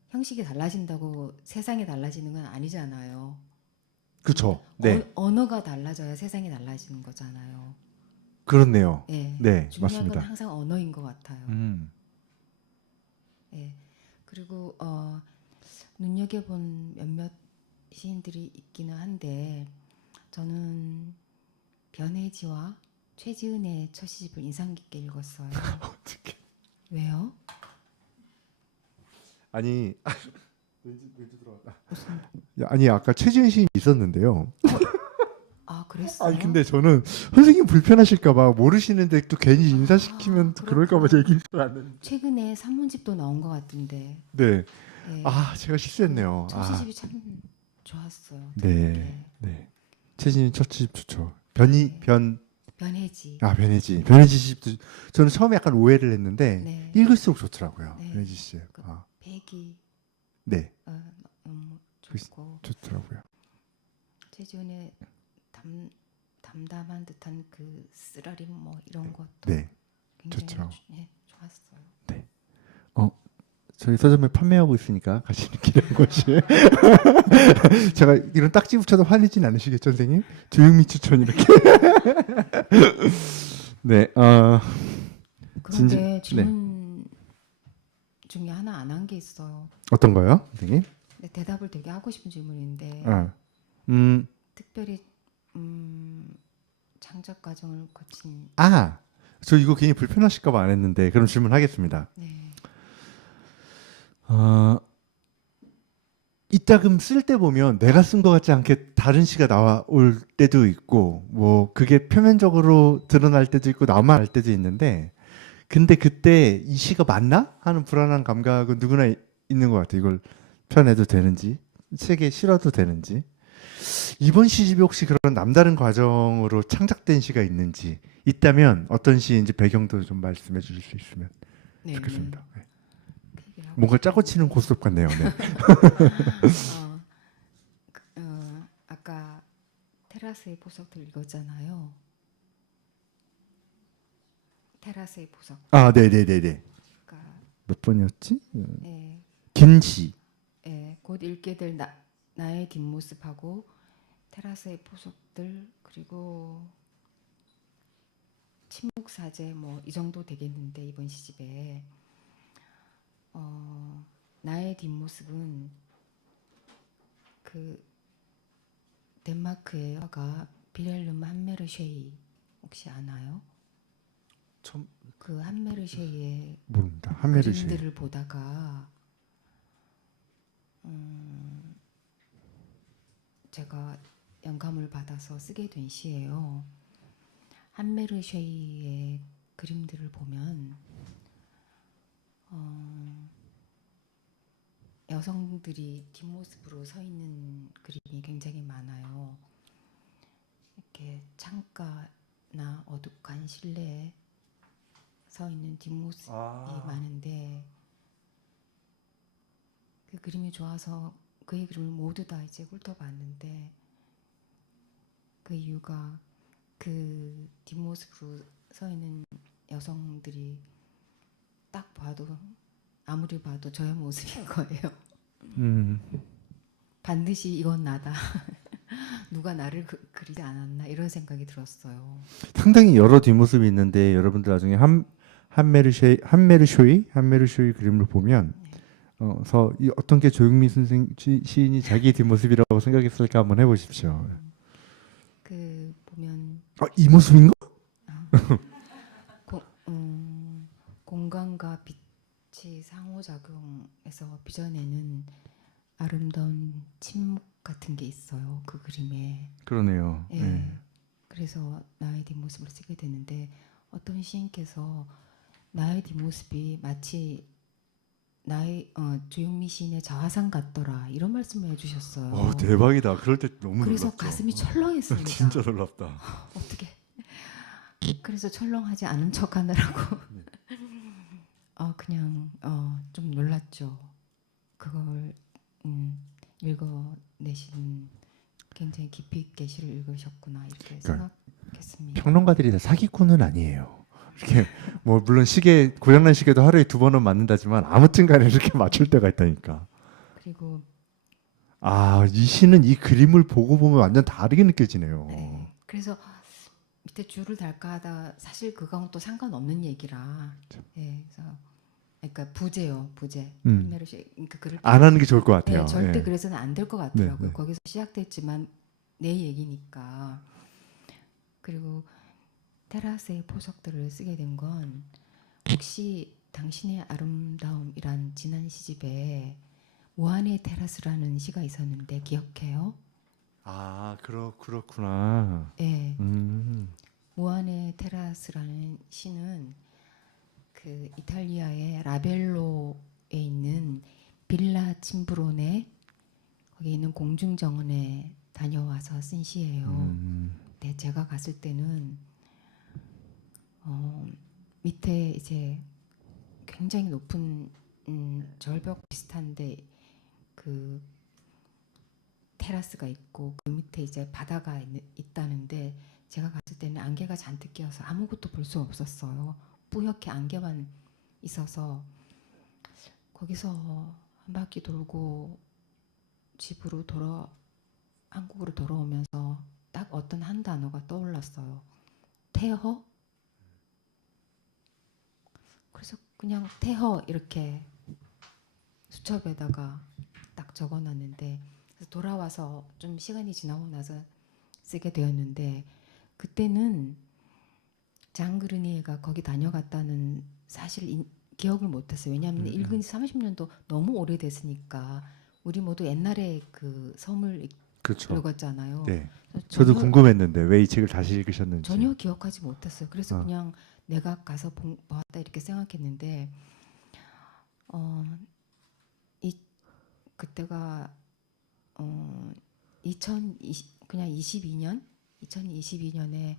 형식이 달라진다고 세상이 달라지는 건 아니잖아요. 그렇죠. 네. 언어가 달라져야 세상이 달라지는 거잖아요. 그렇네요. 네, 네, 중요한 맞습니다. 건 항상 언어인 것 같아요. 네. 그리고 눈여겨본 몇몇 시인들이 있기는 한데 저는 변혜지와 최지은의 첫 시집을 인상 깊게 읽었어요. 어떻게? 왜요? 아니 왠지 들어왔다. 아니 아까 최지은 시인 있었는데요. 아, 그랬어요? 아니 근데 저는 선생님 불편하실까봐 모르시는데 또 괜히 인사시키면 그럴까봐 얘기를 안 했는데. 최근에 산문집도 나온 것 같은데. 네. 네. 아 제가 실수했네요. 첫 시집이 참 좋았어요. 네. 네. 최진이 첫 시집 좋죠. 네. 변혜지. 변혜지 시집도 저는 처음에 약간 오해를 했는데 네. 읽을수록 좋더라고요. 네. 변혜지 시. 그 아, 백이 네. 너무 좋고 좋더라고요. 최지은의 담담한 듯한 그 쓰라림 뭐 이런 것도 네. 굉장히 좋죠. 좋았어요. 네. 저희 서점에 판매하고 있으니까 가시는 길에 한 곳이. 제가 이런 딱지 붙여도 화내진 않으시겠죠, 선생님? 조용미 추천 이렇게. 네. 그런데 질문 중에 하나 안 한 게 있어요. 어떤 거요, 선생님? 근데 대답을 되게 하고 싶은 질문인데 특별히 창작 과정을 거친 저 이거 괜히 불편하실까봐 안 했는데 그럼 질문하겠습니다. 네. 이따금 쓸 때 보면 내가 쓴 것 같지 않게 다른 시가 나올 때도 있고 뭐 그게 표면적으로 드러날 때도 있고 나만 알 때도 있는데 근데 그때 이 시가 맞나 하는 불안한 감각은 누구나 있는 것 같아요. 이걸 펴내도 되는지 책에 실어도 되는지 이번 시집이 혹시 그런 남다른 과정으로 창작된 시가 있는지 있다면 어떤 시인지 배경도 좀 말씀해 주실 수 있으면 좋겠습니다. 네. 뭔가 짜고 치는 고스톱 같네요. 네. 아까 테라스의 보석들 읽었잖아요. 테라스의 보석. 네네네네. 그러니까, 몇 번이었지? 예, 김시. 예, 곧 읽게 될 나의 뒷모습하고 테라스의 보석들 그리고 침묵사제 뭐 이 정도 되겠는데 이번 시집에 나의 뒷모습은 그 덴마크의 화가 비렐름 한메르쉐이 혹시 아나요? 처음 그 한메르쉐이의 모릅니다. 한메르쉐이. 그림들을 보다가 제가 영감을 받아서 쓰게 된 시예요. 한메르쉐이의 그림들을 보면 여성들이 뒷모습으로 서 있는 그림이 굉장히 많아요. 이렇게 창가나 어둑한 실내에 서 있는 뒷모습이 많은데 그 그림이 좋아서 그의 그림을 모두 다 이제 훑어봤는데 그 이유가 그 뒷모습으로 서 있는 여성들이 딱 봐도 아무리 봐도 저의 모습인 거예요. 반드시 이건 나다. 누가 나를 그리지 않았나 이런 생각이 들었어요. 상당히 여러 뒷모습이 있는데 여러분들 나중에 한메르쇼이 그림을 보면 어떤 게 조용미 선생 시인이 자기 뒷모습이라고 생각했을까 한번 해보십시오. 그 보면 이 모습인가? 고, 공간과 빛이 상호작용해서 빚어내는 아름다운 침묵 같은 게 있어요. 그 그림에. 그러네요. 예. 네. 그래서 나의 뒷모습을 쓰게 되는데 어떤 시인께서 나의 뒷모습이 마치 나의 조용미 시인의 자화상 같더라 이런 말씀을 해주셨어요. 대박이다. 그럴 때 너무 그래서 놀랍죠. 가슴이 철렁했습니다. 진짜 놀랍다. 어떻게? 그래서 철렁하지 않은 척하느라고 네. 그냥 좀 놀랐죠. 그걸 읽어내신 굉장히 깊이 있게 시를 읽으셨구나 이렇게 그러니까 생각했습니다. 평론가들이 다 사기꾼은 아니에요. 이렇게 뭐 물론 시계 고장난 시계도 하루에 2번은 맞는다지만 아무튼간에 이렇게 맞출 때가 있다니까. 그리고 이 시는 이 그림을 보고 보면 완전 다르게 느껴지네요. 네, 그래서 밑에 줄을 달까 하다 사실 그거하고 또 상관없는 얘기라. 네, 그래서 그러니까 부재요, 부재. 폴메르 시 그 글을 안 하는 게 좋을 것 같아요. 네, 절대 예. 그래서는 안 될 것 같더라고요. 네, 네. 거기서 시작됐지만 내 얘기니까. 그리고 테라스의 포석들을 쓰게 된 건 혹시 당신의 아름다움이란 지난 시집에 무한의 테라스라는 시가 있었는데 기억해요? 그렇구나. 네. 음. 무한의 테라스라는 시는 그 이탈리아의 라벨로에 있는 빌라 침브론에 거기 있는 공중정원에 다녀와서 쓴 시예요. 근데 제가 갔을 때는 밑에 이제 굉장히 높은 절벽 비슷한데 그 테라스가 있고 그 밑에 이제 바다가 있다는데 제가 갔을 때는 안개가 잔뜩 끼어서 아무것도 볼 수 없었어요. 뿌옇게 안개만 있어서 거기서 한 바퀴 돌고 집으로 한국으로 돌아오면서 딱 어떤 한 단어가 떠올랐어요. 태허? 그래서 그냥 태허 이렇게 수첩에다가 딱 적어놨는데 그래서 돌아와서 좀 시간이 지나고 나서 쓰게 되었는데 그때는 장그르니에가 거기 다녀갔다는 사실 기억을 못했어요. 왜냐하면 읽은 지 30년도 너무 오래됐으니까 우리 모두 옛날에 그 섬을 그렇죠. 읽었잖아요. 네. 그래서 저도 궁금했는데 왜 이 책을 다시 읽으셨는지. 전혀 기억하지 못했어요. 그래서 아. 그냥 내가 가서 보았다 이렇게 생각했는데 그때가 2022년 2022년에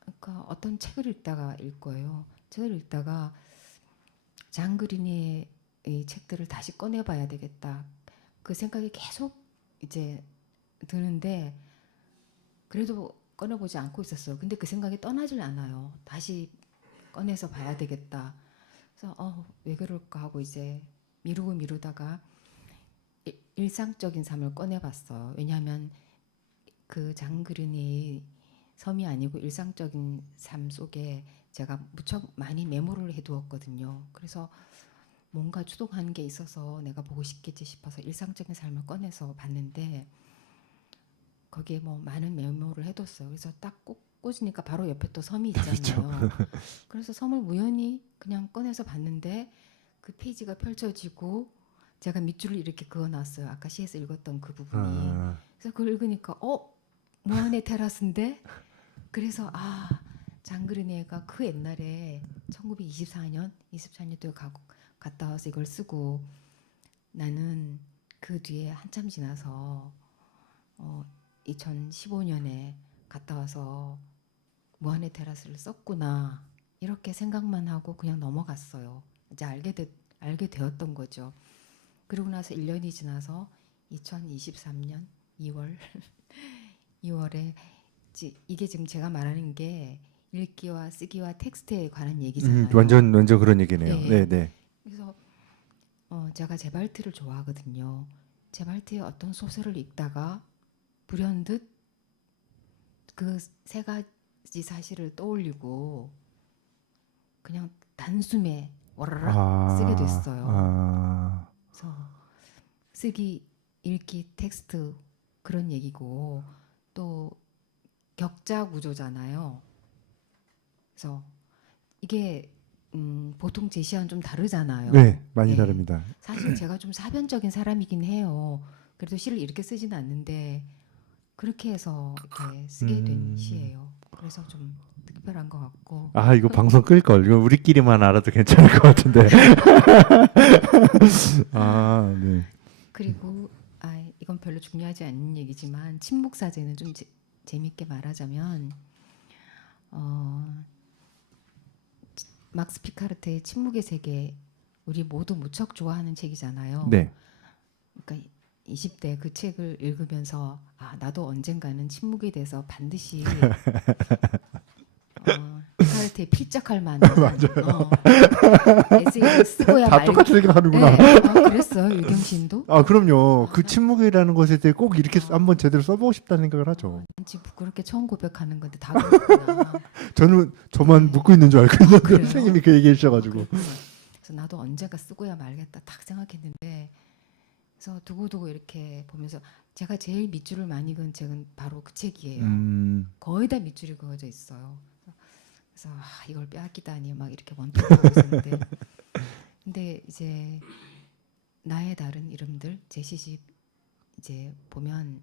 그러니까 어떤 책을 읽다가 거예요. 책을 읽다가 장그린의 이 책들을 다시 꺼내봐야 되겠다. 그 생각이 계속 이제 드는데 그래도 꺼내보지 않고 있었어요. 근데 그 생각이 떠나질 않아요. 다시 꺼내서 봐야 되겠다. 그래서 왜 그럴까 하고 이제 미루다가 일상적인 삶을 꺼내봤어요. 왜냐하면 그 장그린이 섬이 아니고 일상적인 삶 속에 제가 무척 많이 메모를 해두었거든요. 그래서 뭔가 추동하는 게 있어서 내가 보고 싶겠지 싶어서 일상적인 삶을 꺼내서 봤는데 거기에 뭐 많은 메모를 해뒀어요. 그래서 딱 꽂으니까 바로 옆에 또 섬이 있잖아요. 그래서 섬을 우연히 그냥 꺼내서 봤는데 그 페이지가 펼쳐지고 제가 밑줄을 이렇게 그어놨어요. 아까 시에서 읽었던 그 부분이. 그래서 그걸 읽으니까 무한의 테라스인데 그래서 장그르니에가 그 옛날에 1924년도에 갔다 와서 이걸 쓰고 나는 그 뒤에 한참 지나서 2015년에 갔다 와서 무한의 테라스를 썼구나 이렇게 생각만 하고 그냥 넘어갔어요. 이제 알게 되었던 거죠. 그러고 나서 1년이 지나서 2023년 2월 2월에 이게 지금 제가 말하는 게 읽기와 쓰기와 텍스트에 관한 얘기잖아요. 완전 그런 얘기네요. 네. 네. 그래서 제가 제발트를 좋아하거든요. 제발트의 어떤 소설을 읽다가 불현듯 그 세 가지 사실을 떠올리고 그냥 단숨에 와라락 쓰게 됐어요. 그래서 쓰기, 읽기, 텍스트 그런 얘기고 또 격자 구조잖아요. 그래서 이게 보통 제시와는 좀 다르잖아요. 네, 많이 네. 다릅니다. 사실 제가 좀 사변적인 사람이긴 해요. 그래도 시를 이렇게 쓰지는 않는데 그렇게 해서 이렇게 쓰게 된 시예요. 그래서 좀 특별한 것 같고. 아, 이거 방송 끌 걸. 이거 우리끼리만 알아도 괜찮을 것 같은데. 아, 네. 그리고 이건 별로 중요하지 않은 얘기지만 침묵 사제는 좀 재밌게 말하자면 막스 피카르트의 침묵의 세계 우리 모두 무척 좋아하는 책이잖아요. 네. 그러니까 20대 그 책을 읽으면서 나도 언젠가는 침묵에 대해서 반드시 피카르트에 필적할 만한 에세이를 쓰고야 다 똑같이 생각하는구나. 네, 그랬어요 유경신도. 아, 그럼요. 그 나- 침묵이라는 것에 대해 꼭 이렇게 한번 제대로 써보고 싶다는 생각을 하죠. 지금 부끄럽게 처음 고백하는 건데 다 그렇구나. 저만 네. 묻고 있는 줄 알고 있는데 그래요? 선생님이 그 얘기해 주셔가지고. 그렇구나. 그래서 나도 언젠가 쓰고야 말겠다 딱 생각했는데 그래서 두고두고 이렇게 보면서 제가 제일 밑줄을 많이 그은 책은 바로 그 책이에요. 거의 다 밑줄이 그어져 있어요. 그래서 이걸 빼앗기다니 막 이렇게 원통하고 있었는데 근데 이제 나의 다른 이름들 제 시집 이제 보면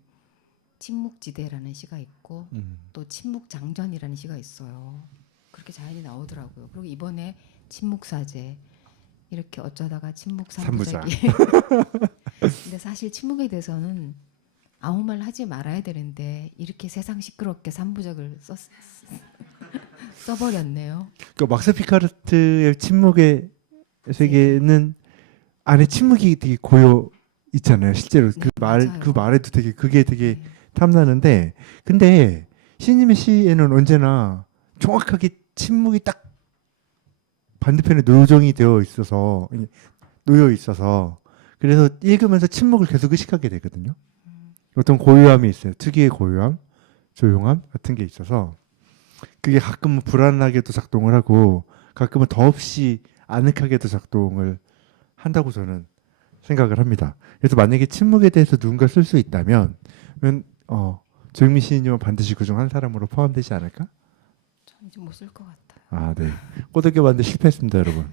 침묵지대라는 시가 있고 또 침묵장전이라는 시가 있어요. 그렇게 자연히 나오더라고요. 그리고 이번에 침묵사제 이렇게 어쩌다가 침묵 삼부작이 근데 사실 침묵에 대해서는 아무 말 하지 말아야 되는데 이렇게 세상 시끄럽게 삼부작을 써버렸네요. 그 막스 피카르트의 침묵의 세계는 안에 침묵이 되게 고여 있잖아요. 실제로 네, 그 맞아요. 말에도 되게 그게 되게 네. 탐나는데, 근데 시님의 시에는 언제나 정확하게 침묵이 딱 반대편에 놓여 있어서 그래서 읽으면서 침묵을 계속 의식하게 되거든요. 어떤 고요함이 있어요. 특유의 고요함, 조용함 같은 게 있어서 그게 가끔은 불안하게도 작동을 하고 가끔은 더없이 아늑하게도 작동을 한다고 저는 생각을 합니다. 그래서 만약에 침묵에 대해서 누군가 쓸 수 있다면 조영민 시인님은 반드시 그중 한 사람으로 포함되지 않을까? 전 이제 못 쓸 것 같아요. 아, 네. 꼬드겨봤는데 실패했습니다, 여러분.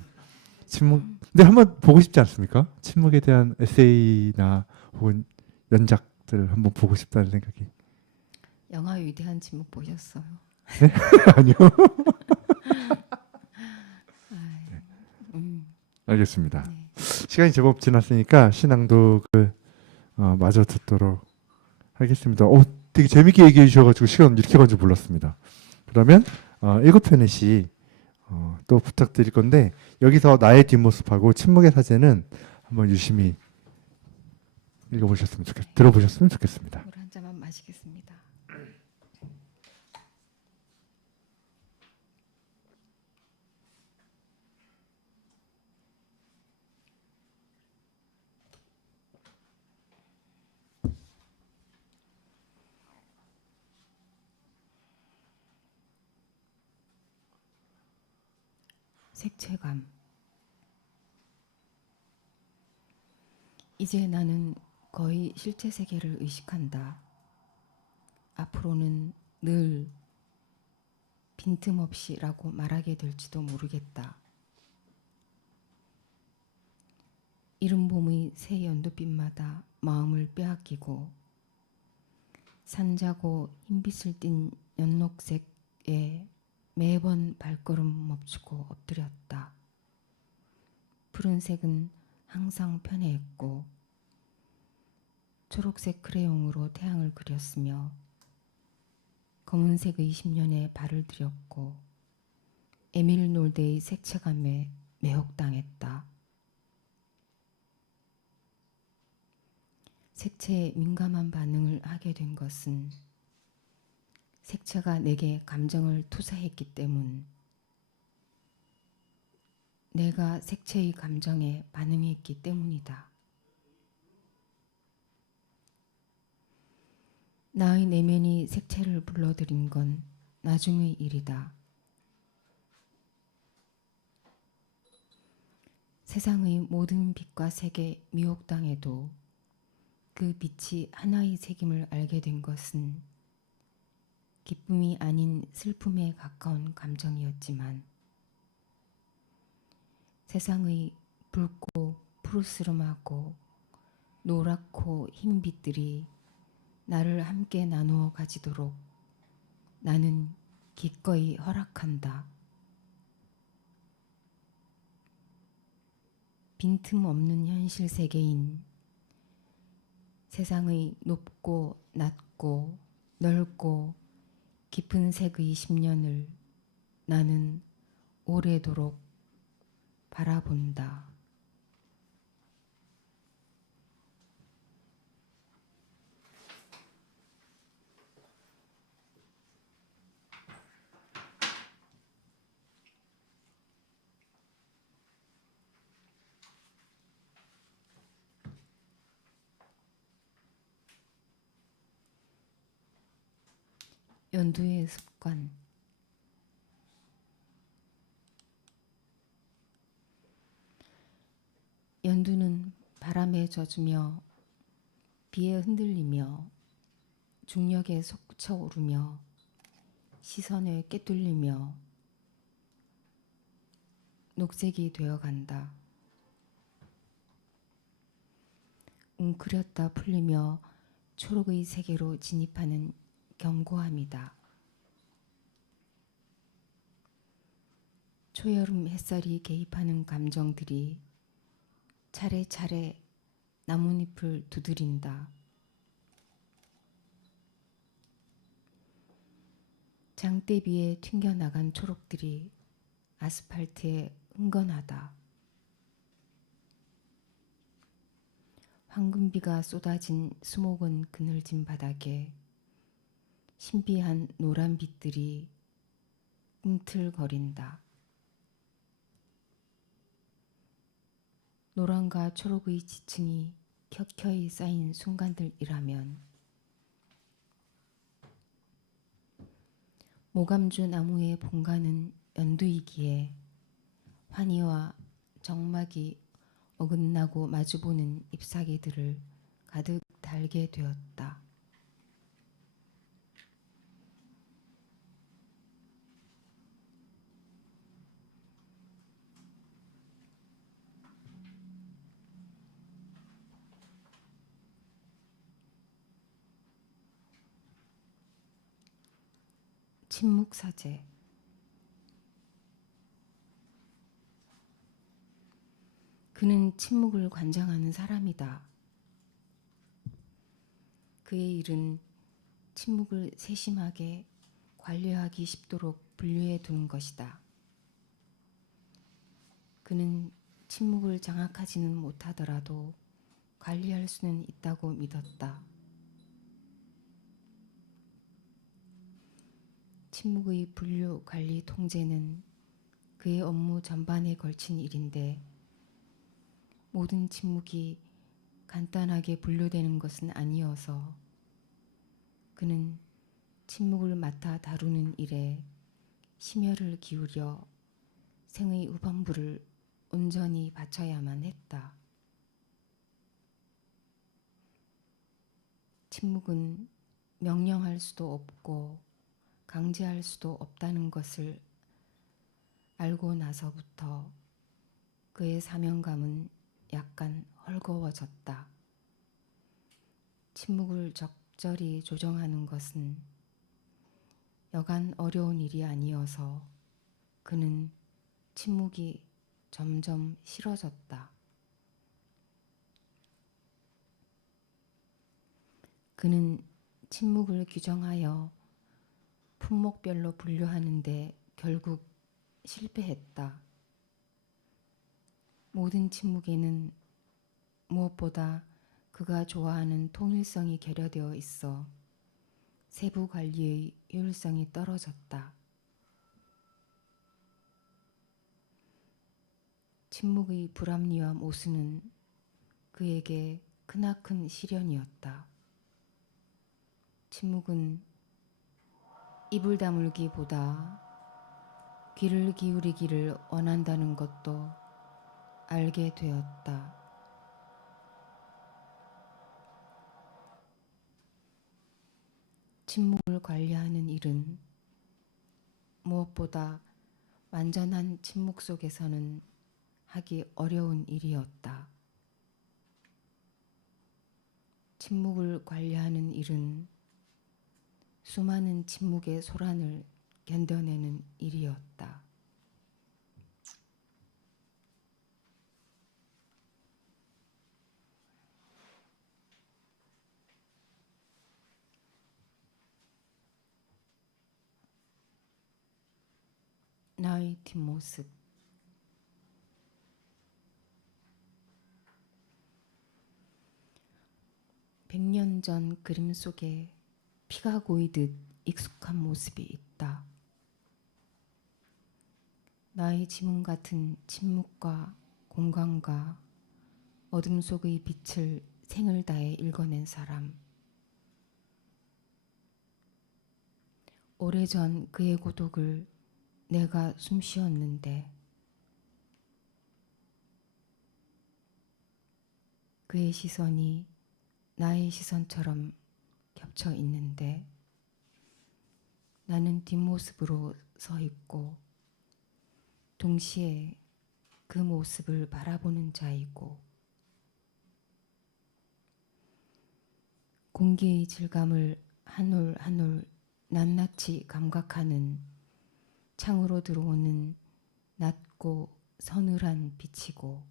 침묵. 근데 한번 보고 싶지 않습니까? 침묵에 대한 에세이나 혹은 연작들 한번 보고 싶다는 생각이. 영화 위대한 침묵 보셨어요? 아니요. 음, 알겠습니다. 네. 시간이 제법 지났으니까 시낭독을 마저 듣도록 하겠습니다. 되게 재밌게 얘기해 주셔가지고 시간 이렇게 간 줄 몰랐습니다. 그러면 7편의 시 또 부탁드릴 건데 여기서 나의 뒷모습하고 침묵의 사제는 한번 유심히 들어보셨으면 좋겠습니다. 물 한 잔만 마시겠습니다. 색채감. 이제 나는 거의 실제 세계를 의식한다. 앞으로는 늘 빈틈없이라고 말하게 될지도 모르겠다. 이른 봄의 새 연두빛마다 마음을 빼앗기고 산자고 흰빛을 띤 연록색에 매번 발걸음 멈추고 엎드렸다. 푸른색은 항상 편해했고 초록색 크레용으로 태양을 그렸으며 검은색의 10년에 발을 들였고 에밀 놀데의 색채감에 매혹당했다. 색채에 민감한 반응을 하게 된 것은 색채가 내게 감정을 투사했기 때문, 내가 색채의 감정에 반응했기 때문이다. 나의 내면이 색채를 불러들인 건 나중의 일이다. 세상의 모든 빛과 색에 미혹당해도 그 빛이 하나의 색임을 알게 된 것은 기쁨이 아닌 슬픔에 가까운 감정이었지만 세상의 붉고 푸르스름하고 노랗고 흰 빛들이 나를 함께 나누어 가지도록 나는 기꺼이 허락한다. 빈틈없는 현실 세계인 세상의 높고 낮고 넓고 깊은 색의 10년을 나는 오래도록 바라본다. 연두의 습관. 연두는 바람에 젖으며 비에 흔들리며 중력에 솟구쳐 오르며 시선에 꿰뚫리며 녹색이 되어간다. 웅크렸다 풀리며 초록의 세계로 진입하는 견고함이다. 초여름 햇살이 개입하는 감정들이 차례차례 나뭇잎을 두드린다. 장대비에 튕겨나간 초록들이 아스팔트에 흥건하다. 황금비가 쏟아진 수목은 그늘진 바닥에 신비한 노란 빛들이 꿈틀거린다. 노란과 초록의 지층이 켜켜이 쌓인 순간들이라면 모감주 나무의 본가는 연두이기에 환희와 정막이 어긋나고 마주보는 잎사귀들을 가득 달게 되었다. 침묵사제. 그는 침묵을 관장하는 사람이다. 그의 일은 침묵을 세심하게 관리하기 쉽도록 분류해 두는 것이다. 그는 침묵을 장악하지는 못하더라도 관리할 수는 있다고 믿었다. 침묵의 분류, 관리, 통제는 그의 업무 전반에 걸친 일인데 모든 침묵이 간단하게 분류되는 것은 아니어서 그는 침묵을 맡아 다루는 일에 심혈을 기울여 생의 후반부를 온전히 바쳐야만 했다. 침묵은 명령할 수도 없고 강제할 수도 없다는 것을 알고 나서부터 그의 사명감은 약간 헐거워졌다. 침묵을 적절히 조정하는 것은 여간 어려운 일이 아니어서 그는 침묵이 점점 싫어졌다. 그는 침묵을 규정하여 품목별로 분류하는데 결국 실패했다. 모든 침묵에는 무엇보다 그가 좋아하는 통일성이 결여되어 있어 세부 관리의 효율성이 떨어졌다. 침묵의 불합리와 모순은 그에게 크나큰 시련이었다. 침묵은 입을 다물기보다 귀를 기울이기를 원한다는 것도 알게 되었다. 침묵을 관리하는 일은 무엇보다 완전한 침묵 속에서는 하기 어려운 일이었다. 침묵을 관리하는 일은 수많은 침묵의 소란을 견뎌내는 일이었다. 나의 뒷모습. 백년 전 그림 속에 피가 고이듯 익숙한 모습이 있다. 나의 지문 같은 침묵과 공간과 어둠 속의 빛을 생을 다해 읽어낸 사람. 오래전 그의 고독을 내가 숨쉬었는데 그의 시선이 나의 시선처럼 겹쳐 있는데 나는 뒷모습으로 서 있고 동시에 그 모습을 바라보는 자이고 공기의 질감을 한 올 한 올 낱낱이 감각하는 창으로 들어오는 낮고 서늘한 빛이고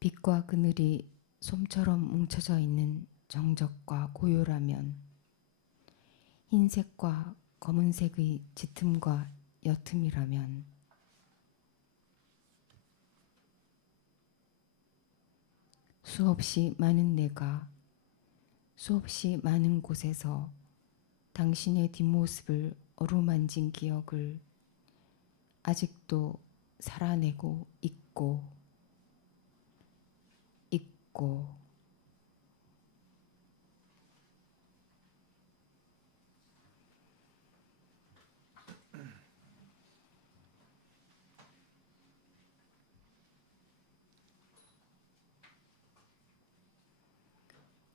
빛과 그늘이 솜처럼 뭉쳐져 있는 정적과 고요라면 흰색과 검은색의 짙음과 옅음이라면 수없이 많은 내가 수없이 많은 곳에서 당신의 뒷모습을 어루만진 기억을 아직도 살아내고 있고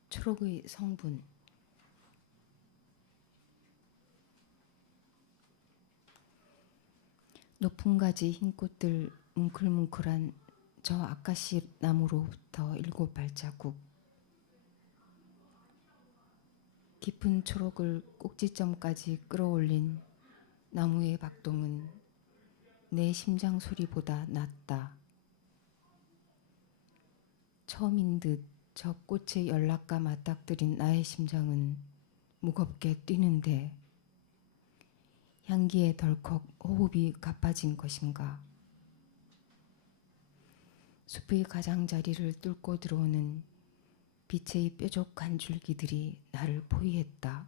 초록의 성분. 높은 가지 흰 꽃들 뭉클뭉클한 저 아카시 나무로부터 7발자국. 깊은 초록을 꼭지점까지 끌어올린 나무의 박동은 내 심장 소리보다 낫다. 처음인 듯 저 꽃의 연락과 맞닥뜨린 나의 심장은 무겁게 뛰는데 향기에 덜컥 호흡이 가빠진 것인가. 숲의 가장자리를 뚫고 들어오는 빛의 뾰족한 줄기들이 나를 포위했다.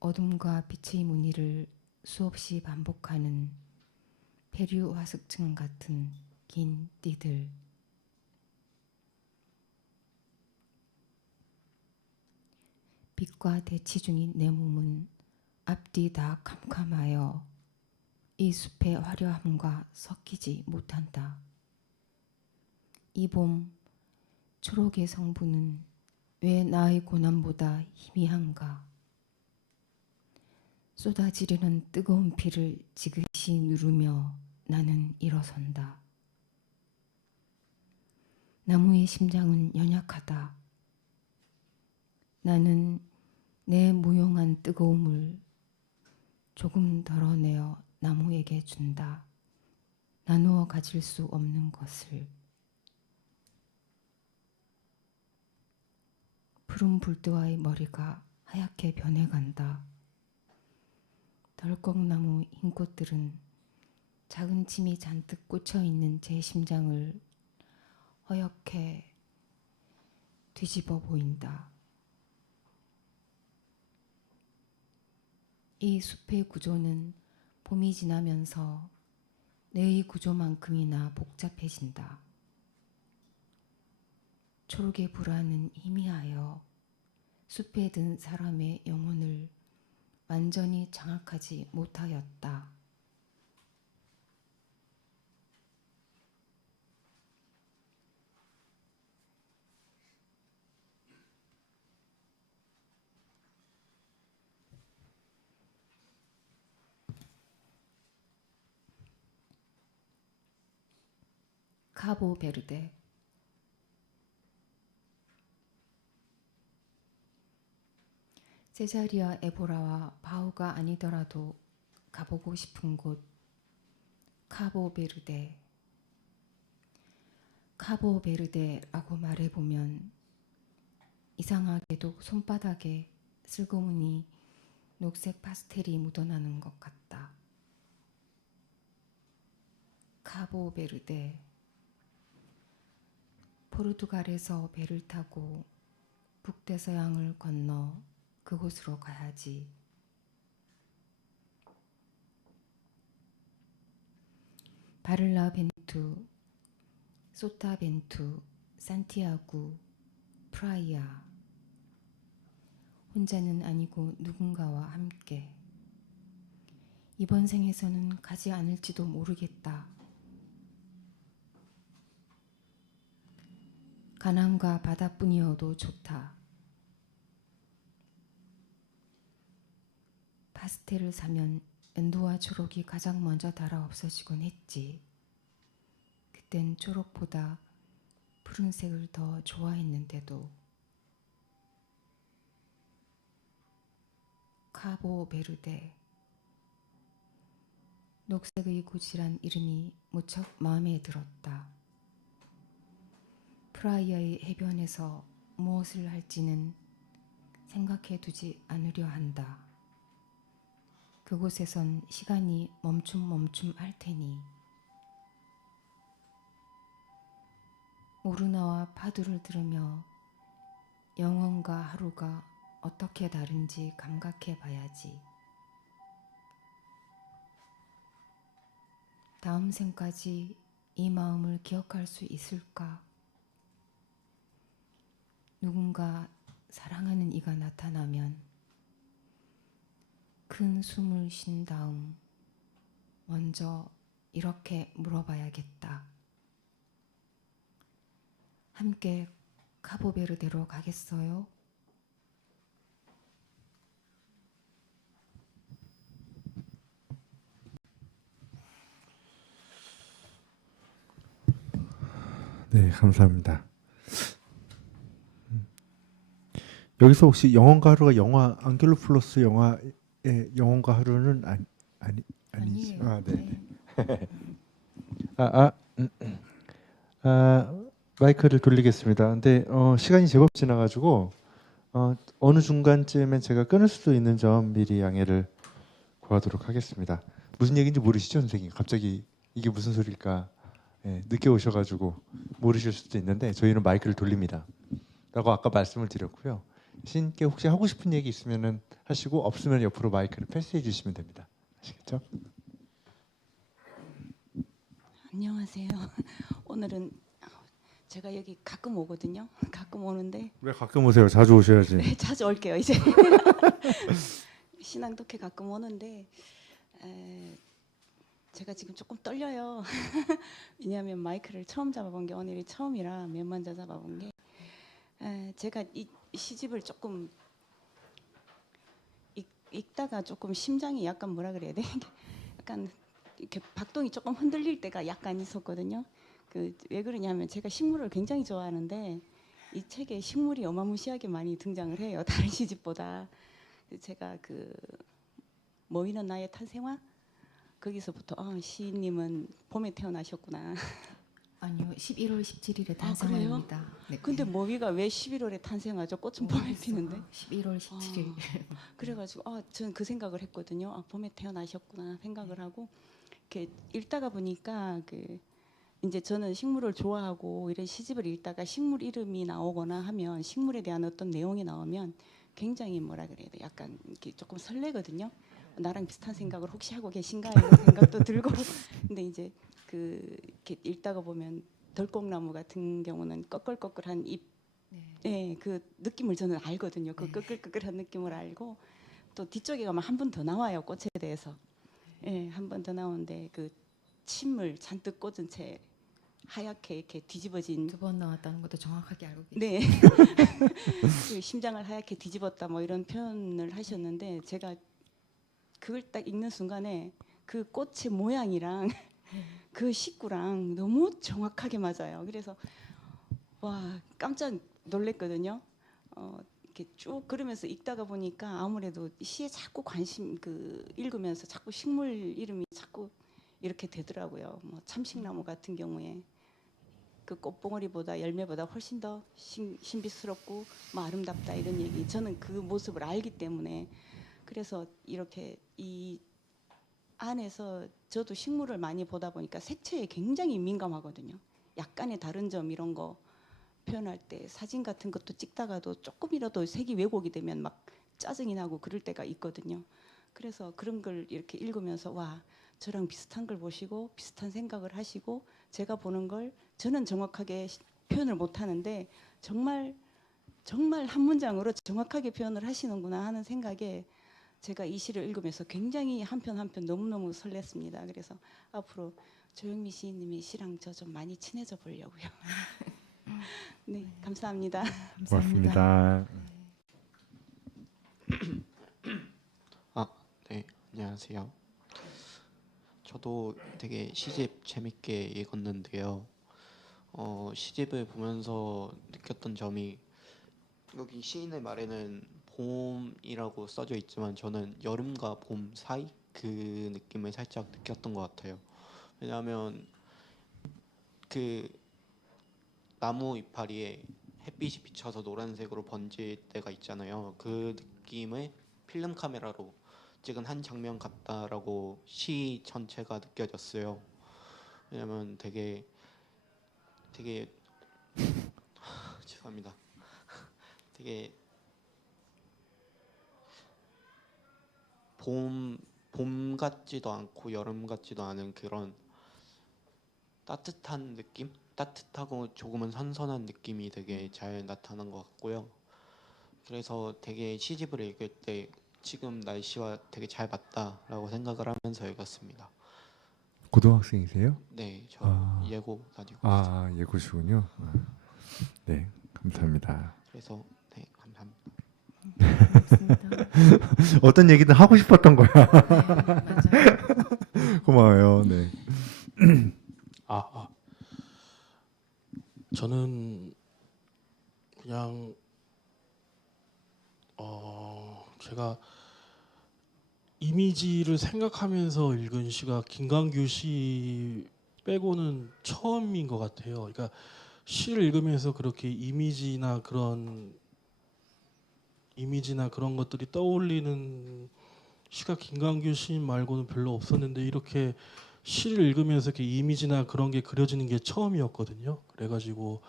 어둠과 빛의 무늬를 수없이 반복하는 페류 화석층 같은 긴 띠들. 빛과 대치 중인 내 몸은 앞뒤 다 캄캄하여 이 숲의 화려함과 섞이지 못한다. 이 봄 초록의 성분은 왜 나의 고난보다 희미한가. 쏟아지려는 뜨거운 피를 지그시 누르며 나는 일어선다. 나무의 심장은 연약하다. 나는 내 무용한 뜨거움을 조금 덜어내어 나무에게 준다. 나누어 가질 수 없는 것을. 푸른 불도와의 머리가 하얗게 변해간다. 덜컥나무 흰 꽃들은 작은 침이 잔뜩 꽂혀있는 제 심장을 허옇게 뒤집어 보인다. 이 숲의 구조는 봄이 지나면서 내의 구조만큼이나 복잡해진다. 초록의 불안은 희미하여 숲에 든 사람의 영혼을 완전히 장악하지 못하였다. 카보베르데. 세자리아 에보라와 바우가 아니더라도 가보고 싶은 곳 카보베르데. 카보베르데라고 말해보면 이상하게도 손바닥에 슬그머니 녹색 파스텔이 묻어나는 것 같다. 카보베르데. 포르투갈에서 배를 타고 북대서양을 건너 그곳으로 가야지. 바를라벤투, 소타벤투, 산티아구, 프라이아. 혼자는 아니고 누군가와 함께. 이번 생에서는 가지 않을지도 모르겠다. 가난과 바다뿐이어도 좋다. 파스텔을 사면 연두와 초록이 가장 먼저 달아 없어지곤 했지. 그땐 초록보다 푸른색을 더 좋아했는데도. 카보베르데. 녹색의 고질한 이름이 무척 마음에 들었다. 프라이아의 해변에서 무엇을 할지는 생각해 두지 않으려 한다. 그곳에선 시간이 멈춤 할 테니. 모르나와 파도를 들으며 영혼과 하루가 어떻게 다른지 감각해 봐야지. 다음 생까지 이 마음을 기억할 수 있을까? 누군가 사랑하는 이가 나타나면 큰 숨을 쉰 다음 먼저 이렇게 물어봐야겠다. 함께 카보베르데로 가겠어요? 네, 감사합니다. 여기서 혹시 영혼과 하루가 영화 앙겔로플러스 영화의 영혼과 하루는 아니지? 아니에요. 아, 네. 네. 마이크를 돌리겠습니다. 근데 시간이 제법 지나가지고 어느 중간쯤엔 제가 끊을 수도 있는 점 미리 양해를 구하도록 하겠습니다. 무슨 얘기인지 모르시죠, 선생님? 갑자기 이게 무슨 소리일까? 예, 늦게 오셔가지고 모르실 수도 있는데 저희는 마이크를 돌립니다. 라고 아까 말씀을 드렸고요. 신께 혹시 하고 싶은 얘기 있으면은 하시고 없으면 옆으로 마이크를 패스해 주시면 됩니다. 아시겠죠? 안녕하세요. 오늘은 제가 여기 가끔 오거든요. 가끔 오는데 왜 가끔 오세요? 자주 오셔야지. 네, 자주 올게요. 이제 신앙독해 가끔 오는데 제가 지금 조금 떨려요. 왜냐하면 마이크를 처음 잡아본 게 오늘이 처음이라 맨 먼저 잡아본 게 제가 이 시집을 조금 읽다가 조금 심장이 약간 뭐라 그래야 돼? 약간 이렇게 박동이 조금 흔들릴 때가 약간 있었거든요. 왜 그러냐면 제가 식물을 굉장히 좋아하는데 이 책에 식물이 어마무시하게 많이 등장을 해요. 다른 시집보다. 제가 모이는 나의 탄생화 거기서부터 시인님은 봄에 태어나셨구나. 아니요, 11월 17일에 그래요? 탄생합니다. 네. 근데 모기가 왜 11월에 탄생하죠? 꽃은 봄에 피는데. 11월 17일. 그래가지고 저는 그 생각을 했거든요. 봄에 태어나셨구나 생각을 하고 이렇게 읽다가 보니까 이제 저는 식물을 좋아하고 이런 시집을 읽다가 식물 이름이 나오거나 하면 식물에 대한 어떤 내용이 나오면 굉장히 뭐라 그래야 돼? 약간 이렇게 조금 설레거든요. 나랑 비슷한 생각을 혹시 하고 계신가 이런 생각도 들고. 근데 이제 이렇게 읽다가 보면 덜꽁나무 같은 경우는 꺼끌꺼끌한 잎, 네, 그 느낌을 저는 알거든요. 그 꺼끌꺼끌한 느낌을 알고 또 뒤쪽에 가면 한 번 더 나와요. 꽃에 대해서. 네, 한 번 더 나오는데 침을 잔뜩 꽂은 채 하얗게 이렇게 뒤집어진 2번 나왔다는 것도 정확하게 알고 계세요. 네. 그 심장을 하얗게 뒤집었다 뭐 이런 표현을 하셨는데 제가 그걸 딱 읽는 순간에 그 꽃의 모양이랑 그 식구랑 너무 정확하게 맞아요. 그래서 와 깜짝 놀랐거든요. 이렇게 쭉 그러면서 읽다가 보니까 아무래도 시에 자꾸 관심 읽으면서 자꾸 식물 이름이 자꾸 이렇게 되더라고요. 뭐 참식나무 같은 경우에 그 꽃봉오리보다 열매보다 훨씬 더 신비스럽고 뭐 아름답다 이런 얘기. 저는 그 모습을 알기 때문에 그래서 이렇게 이 안에서 저도 식물을 많이 보다 보니까 색채에 굉장히 민감하거든요. 약간의 다른 점 이런 거 표현할 때 사진 같은 것도 찍다가도 조금이라도 색이 왜곡이 되면 막 짜증이 나고 그럴 때가 있거든요. 그래서 그런 걸 이렇게 읽으면서 와 저랑 비슷한 걸 보시고 비슷한 생각을 하시고 제가 보는 걸 저는 정확하게 표현을 못 하는데 정말 한 문장으로 정확하게 표현을 하시는구나 하는 생각에 제가 이 시를 읽으면서 굉장히 한 편 한 편 너무너무 설렜습니다. 그래서 앞으로 조영미 시인님의 시랑 저 좀 많이 친해져 보려고요. 네, 감사합니다. 고맙습니다. 네, 안녕하세요. 저도 되게 시집 재밌게 읽었는데요. 시집을 보면서 느꼈던 점이 여기 시인의 말에는 봄이라고 써져 있지만 저는 여름과 봄 사이 그 느낌을 살짝 느꼈던 것 같아요. 왜냐하면 그 나무 이파리에 햇빛이 비쳐서 노란색으로 번질 때가 있잖아요. 그 느낌을 필름 카메라로 찍은 한 장면 같다라고 시 전체가 느껴졌어요. 왜냐면 되게 죄송합니다. 되게 봄 같지도 않고 여름 같지도 않은 그런 따뜻한 느낌? 따뜻하고 조금은 선선한 느낌이 되게 잘 나타난 것 같고요. 그래서 되게 시집을 읽을 때 지금 날씨와 되게 잘 맞다라고 생각을 하면서 읽었습니다. 고등학생이세요? 네, 저 아. 예고 다니고 있어요. 예고시군요. 네, 감사합니다. 그래서 네, 감사합니다. 고맙습니다. 어떤 얘기든 하고 싶었던 거야. 네, 맞아요. 고마워요. 네. 저는 그냥 제가 이미지를 생각하면서 읽은 시가 김광규 시 빼고는 처음인 것 같아요. 그러니까 시를 읽으면서 그렇게 이미지나 그런 것들이 떠올리는 시가 김광규 시인 말고는 별로 없었는데 이렇게 시를 읽으면서 이렇게 이미지나 그런 게 그려지는 게 처음이었거든요. 그래가지고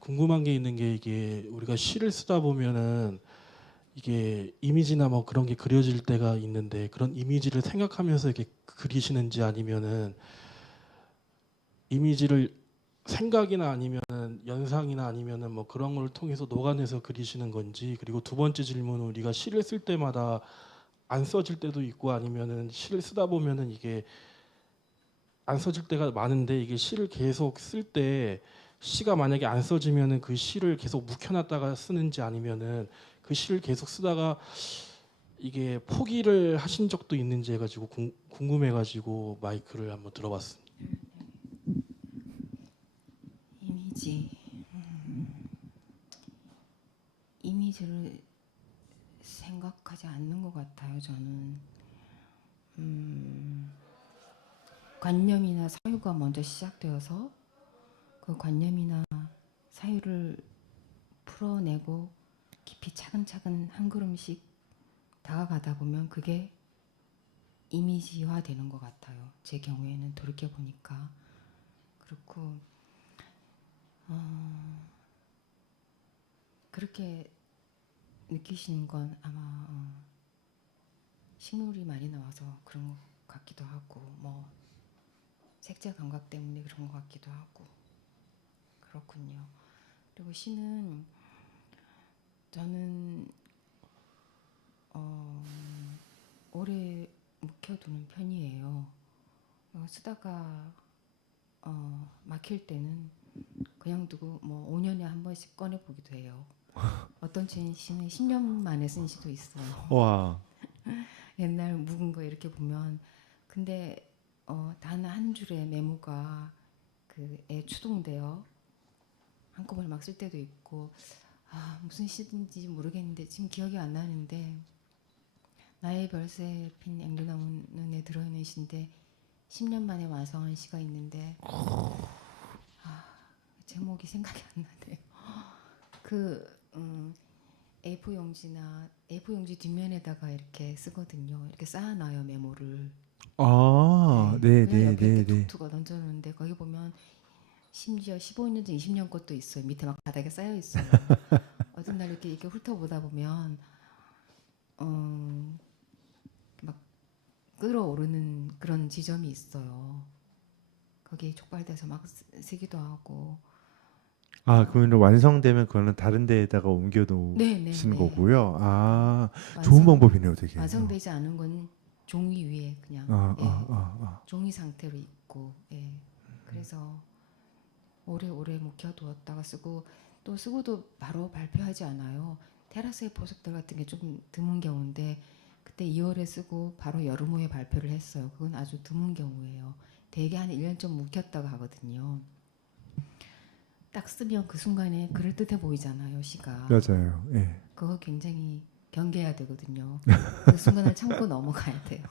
궁금한 게 있는 게 이게 우리가 시를 쓰다 보면은 이게 이미지나 뭐 그런 게 그려질 때가 있는데 그런 이미지를 생각하면서 이렇게 그리시는지 아니면은 이미지를 생각이나 아니면은 연상이나 아니면은 뭐 그런 걸 통해서 녹아내서 그리시는 건지. 그리고 두 번째 질문은 우리가 시를 쓸 때마다 안 써질 때도 있고 아니면은 시를 쓰다 보면은 이게 안 써질 때가 많은데 이게 시를 계속 쓸 때 시가 만약에 안 써지면은 그 시를 계속 묵혀놨다가 쓰는지 아니면은 그 시를 계속 쓰다가 이게 포기를 하신 적도 있는지 해가지고 궁금해가지고 마이크를 한번 들어봤습니다. 이미지. 이미지를 생각하지 않는 것 같아요. 저는 관념이나 사유가 먼저 시작되어서 그 관념이나 사유를 풀어내고 깊이 차근차근 한 걸음씩 다가가다 보면 그게 이미지화 되는 것 같아요. 제 경우에는 돌이켜 보니까 그렇고 그렇게 느끼시는 건 아마 식물이 많이 나와서 그런 것 같기도 하고 뭐 색채 감각 때문에 그런 것 같기도 하고 그렇군요. 그리고 시는 저는 오래 묵혀두는 편이에요. 쓰다가 막힐 때는 그냥 두고 뭐 5년에 한 번씩 꺼내 보기도 해요. 어떤 시는 10년 만에 쓴 시도 있어요. 와. 옛날 묵은 거 이렇게 보면 근데 단 한 줄의 메모가 그에 추동되어 한꺼번에 막 쓸 때도 있고 무슨 시인지 모르겠는데 지금 기억이 안 나는데 나의 별새 핀 앵두나무에 들어있는 시인데 10년 만에 완성한 시가 있는데 제목이 생각이 안 나네요. A4 용지나 A4 용지 뒷면에다가 이렇게 쓰거든요. 이렇게 쌓아놔요 메모를. 네, 그냥 네, 옆에 네, 이렇게 네. 툭툭 던져놓는데 거기 보면 심지어 15년 전, 20년 것도 있어요. 밑에 막 바닥에 쌓여 있어요. 어떤 날 이렇게 훑어보다 보면 막 끌어오르는 그런 지점이 있어요. 거기에 촉발돼서 막 쓰기도 하고. 그러면 완성되면 그거는 다른 데에다가 옮겨 네, 놓으신 네. 거고요. 좋은 방법이네요, 되게. 완성되지 않은 건 종이 위에 그냥 종이 상태로 있고, 그래서 오래오래 묵혀두었다가 쓰고 또 쓰고도 바로 발표하지 않아요. 테라스의 보석들 같은 게 좀 드문 경우인데 그때 2월에 쓰고 바로 여름 후에 발표를 했어요. 그건 아주 드문 경우예요. 대개 한 1년 좀 묵혔다가 하거든요. 딱 쓰면 그 순간에 그럴듯해 보이잖아요, 시가. 맞아요. 예. 그거 굉장히 경계해야 되거든요. 그 순간을 참고 넘어가야 돼요.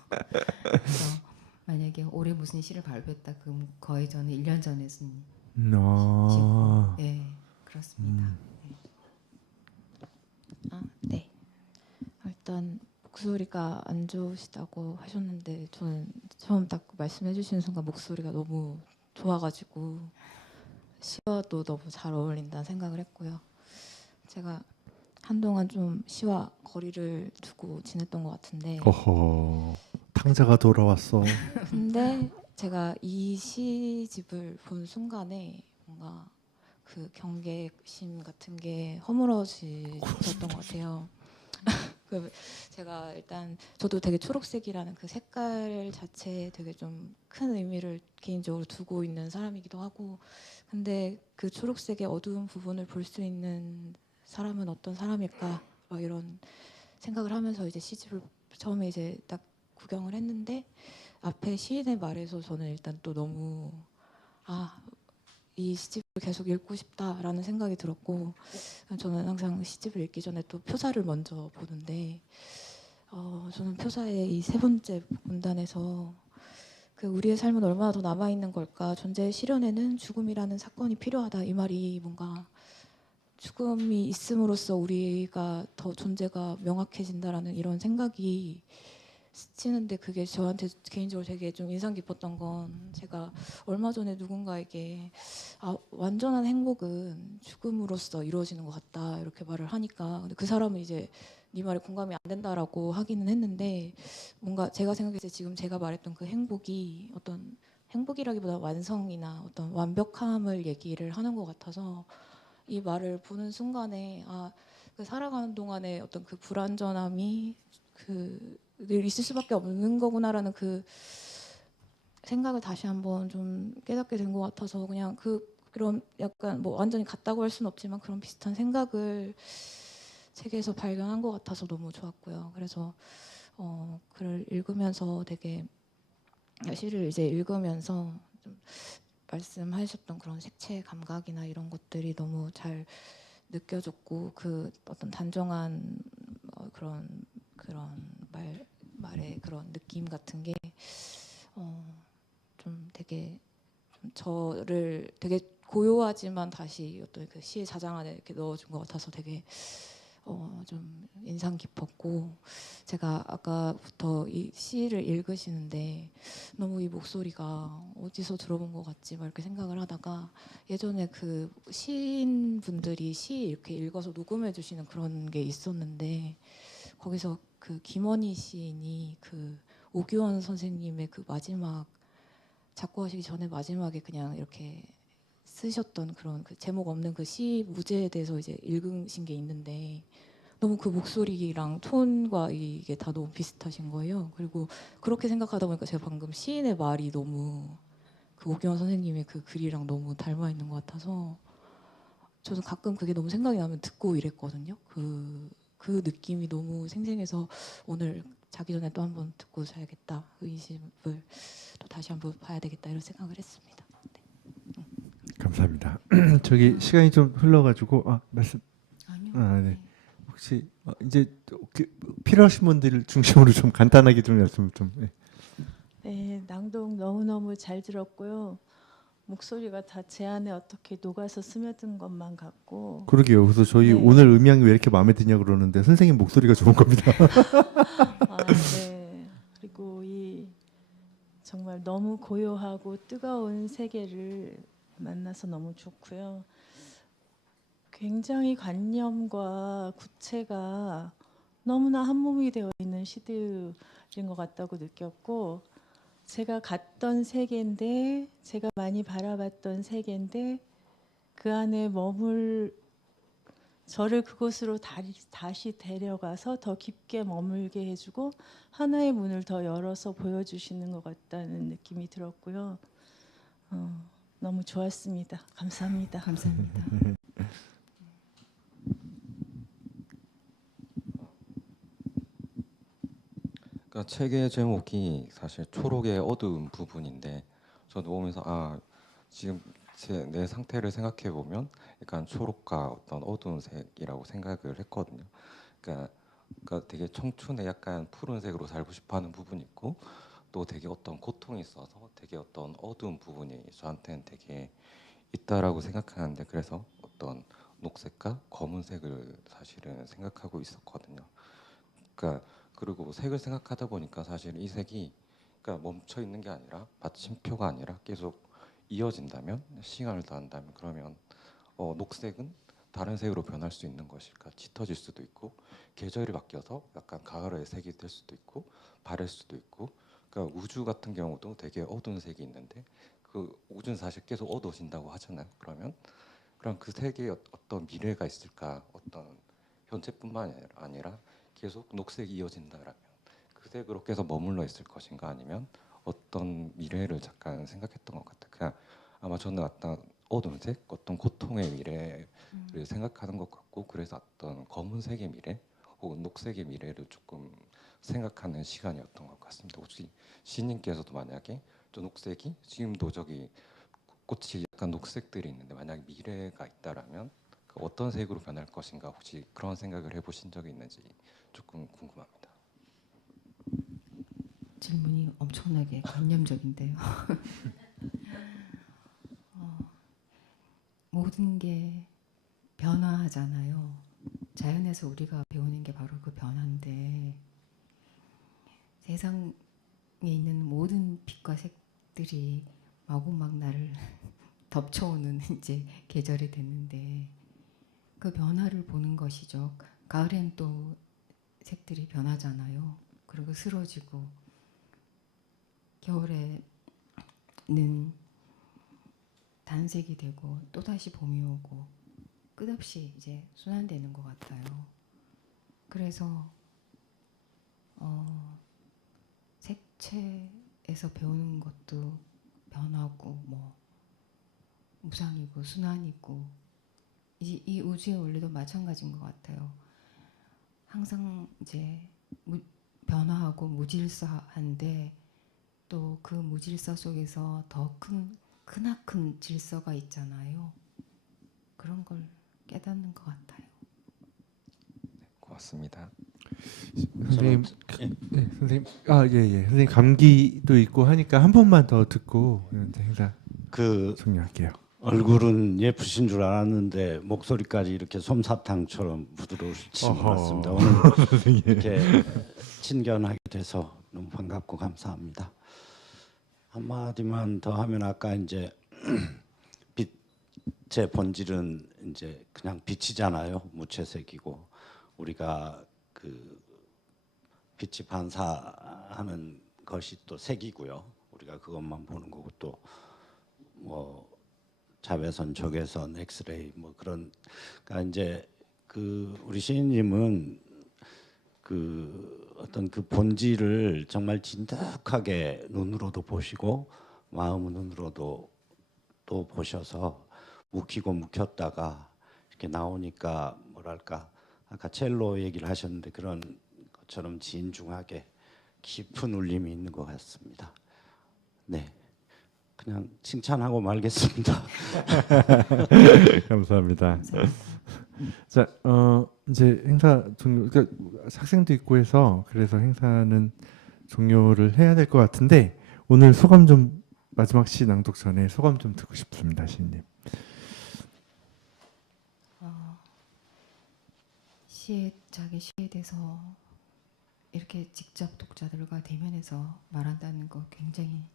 그래서 만약에 올해 무슨 시를 발표했다 그럼 거의 저는 1년 전에 쓴 시고, 그렇습니다. 네. 일단 목소리가 안 좋으시다고 하셨는데 저는 처음 딱 말씀해 주시는 순간 목소리가 너무 좋아가지고 시와도 너무 잘 어울린다는 생각을 했고요. 제가 한동안 좀 시와 거리를 두고 지냈던 것 같은데 탕자가 돌아왔어. 근데 제가 이 시집을 본 순간에 뭔가 그 경계심 같은 게 허물어지셨던 것 같아요. 제가 일단 저도 되게 초록색이라는 그 색깔 자체에 되게 좀 큰 의미를 개인적으로 두고 있는 사람이기도 하고, 근데 그 초록색의 어두운 부분을 볼 수 있는 사람은 어떤 사람일까, 막 이런 생각을 하면서 이제 시집을 처음에 이제 딱 구경을 했는데 앞에 시인의 말에서 저는 일단 또 너무 이 시집을 계속 읽고 싶다라는 생각이 들었고, 저는 항상 시집을 읽기 전에 또 표사를 먼저 보는데 저는 표사의 이 세 번째 문단에서 그 우리의 삶은 얼마나 더 남아 있는 걸까? 존재의 실현에는 죽음이라는 사건이 필요하다. 이 말이 뭔가 죽음이 있음으로써 우리가 더 존재가 명확해진다라는 이런 생각이 스치는데, 그게 저한테 개인적으로 되게 좀 인상 깊었던 건, 제가 얼마 전에 누군가에게 완전한 행복은 죽음으로써 이루어지는 것 같다 이렇게 말을 하니까, 근데 그 사람은 이제 네 말에 공감이 안 된다라고 하기는 했는데, 뭔가 제가 생각했을 때 지금 제가 말했던 그 행복이 어떤 행복이라기보다 완성이나 어떤 완벽함을 얘기를 하는 것 같아서, 이 말을 보는 순간에 그 살아가는 동안에 어떤 그 불완전함이 늘 있을 수밖에 없는 거구나라는 그 생각을 다시 한번 좀 깨닫게 된 것 같아서, 그냥 그런 약간 뭐 완전히 같다고 할 수는 없지만 그런 비슷한 생각을 책에서 발견한 것 같아서 너무 좋았고요. 그래서 글을 읽으면서 되게 시를 이제 읽으면서 좀 말씀하셨던 그런 색채 감각이나 이런 것들이 너무 잘 느껴졌고, 그 어떤 단정한 그런 말의 그런 느낌 같은 게 좀 되게 좀 저를 되게 고요하지만 다시 어떤 그 시의 자장 안에 이렇게 넣어준 것 같아서 되게 좀 인상 깊었고, 제가 아까부터 이 시를 읽으시는데 너무 이 목소리가 어디서 들어본 것 같지 막 이렇게 생각을 하다가, 예전에 그 시인분들이 시 이렇게 읽어서 녹음해 주시는 그런 게 있었는데, 거기서 그 김원희 시인이 그 오규원 선생님의 그 마지막 작고하시기 전에 마지막에 그냥 이렇게 쓰셨던 그런 그 제목 없는 그 시 무제에 대해서 이제 읽으신 게 있는데, 너무 그 목소리랑 톤과 이게 다 너무 비슷하신 거예요. 그리고 그렇게 생각하다 보니까 제가 방금 시인의 말이 너무 그 오규원 선생님의 그 글이랑 너무 닮아 있는 것 같아서, 저도 가끔 그게 너무 생각이 나면 듣고 이랬거든요. 그 느낌이 너무 생생해서 오늘 자기 전에 또 한번 듣고 자야겠다, 이 시집을 또 다시 한번 봐야 되겠다 이런 생각을 했습니다. 감사합니다. 저기 시간이 좀 흘러가지고 말씀. 아니요. 네. 혹시 이제 필요하신 분들 중심으로 좀 간단하게 좀 말씀 좀. 네. 네, 낭독 너무너무 잘 들었고요. 목소리가 다 제 안에 어떻게 녹아서 스며든 것만 같고. 그러게요. 그래서 저희 네. 오늘 음향이 왜 이렇게 마음에 드냐 그러는데 선생님 목소리가 좋은 겁니다. 네. 그리고 이 정말 너무 고요하고 뜨거운 세계를 만나서 너무 좋고요. 굉장히 관념과 구체가 너무나 한 몸이 되어 있는 시들인 것 같다고 느꼈고, 제가 갔던 세계인데, 제가 많이 바라봤던 세계인데, 그 안에 저를 그곳으로 다시 데려가서 더 깊게 머물게 해주고 하나의 문을 더 열어서 보여주시는 것 같다는 느낌이 들었고요. 너무 좋았습니다. 감사합니다. 감사합니다. 그러니까 책의 제목이 사실 초록의 어두운 부분인데 저도 보면서 지금 내 상태를 생각해 보면 약간 초록과 어떤 어두운 색이라고 생각을 했거든요. 그러니까 되게 청춘에 약간 푸른색으로 살고 싶어하는 부분이 있고 또 되게 어떤 고통이 있어서 되게 어떤 어두운 부분이 저한테는 되게 있다라고 생각하는데 그래서 어떤 녹색과 검은색을 사실은 생각하고 있었거든요. 그러니까 그리고 색을 생각하다 보니까 사실 이 색이 그러니까 멈춰 있는 게 아니라 받침표가 아니라 계속 이어진다면 시간을 더한다면 그러면 녹색은 다른 색으로 변할 수 있는 것일까? 짙어질 수도 있고 계절이 바뀌어서 약간 가을의 색이 될 수도 있고 바랄 수도 있고 그러니까 우주 같은 경우도 되게 어두운 색이 있는데 그 우주는 사실 계속 어두워진다고 하잖아요. 그럼 그 색에 어떤 미래가 있을까? 어떤 현재뿐만 아니라 계속 녹색이 이어진다라면 그 색으로 계속 머물러 있을 것인가 아니면 어떤 미래를 잠깐 생각했던 것 같아요. 그냥 아마 저는 어떤 어두운 색, 어떤 고통의 미래를 생각하는 것 같고 그래서 어떤 검은색의 미래 혹은 녹색의 미래를 조금 생각하는 시간이었던 것 같습니다. 혹시 시인님께서도 만약에 저 녹색이 지금도 저기 꽃이 약간 녹색들이 있는데 만약 미래가 있다라면 어떤 색으로 변할 것인가 혹시 그런 생각을 해보신 적이 있는지 조금 궁금합니다. 질문이 엄청나게 관념적인데요. 모든 게 변화하잖아요. 자연에서 우리가 배우는 게 바로 그 변화인데 세상에 있는 모든 빛과 색들이 마구막 나를 덮쳐오는 이제 계절이 됐는데 그 변화를 보는 것이죠. 가을엔 또 색들이 변하잖아요. 그리고 쓰러지고 겨울에는 단색이 되고 또다시 봄이 오고 끝없이 이제 순환되는 것 같아요. 그래서 색채에서 배우는 것도 변하고 뭐 무상이고 순환이고 이 우주의 원리도 마찬가지인 것 같아요. 항상 이제 변화하고 무질서한데 또 그 무질서 속에서 더 크나큰 질서가 있잖아요. 그런 걸 깨닫는 것 같아요. 고맙습니다. 선생님, 네, 선생님, 예. 선생님 감기도 있고 하니까 한 번만 더 듣고 행사 종료할게요. 얼굴은 예쁘신 줄 알았는데 목소리까지 이렇게 솜사탕처럼 부드러우신 것 같습니다. 오늘 이렇게 친견하게 돼서 너무 반갑고 감사합니다. 한마디만 더 하면 아까 이제 빛의 본질은 이제 그냥 빛이잖아요. 무채색이고 우리가 그 빛이 반사하는 것이 또 색이고요. 우리가 그것만 보는 거고 또 뭐 자외선, 적외선, 엑스레이 뭐 그런 그러니까 이제 그 우리 시인님은 그 어떤 그 본질을 정말 진득하게 눈으로도 보시고 마음 눈으로도 또 보셔서 묵히고 묵혔다가 이렇게 나오니까 뭐랄까 아까 첼로 얘기를 하셨는데 그런 것처럼 진중하게 깊은 울림이 있는 것 같습니다. 네, 그냥 칭찬하고 말겠습니다. 감사합니다. 자, 이제 행사 종료. 그러니까 학생도 있고 해서 그래서 행사는 종료를 해야 될 것 같은데 오늘 소감 좀 마지막 시 낭독 전에 소감 좀 듣고 싶습니다, 시인님. 자기 시에 대해서 이렇게 직접 독자들과 대면해서 말한다는 거 굉장히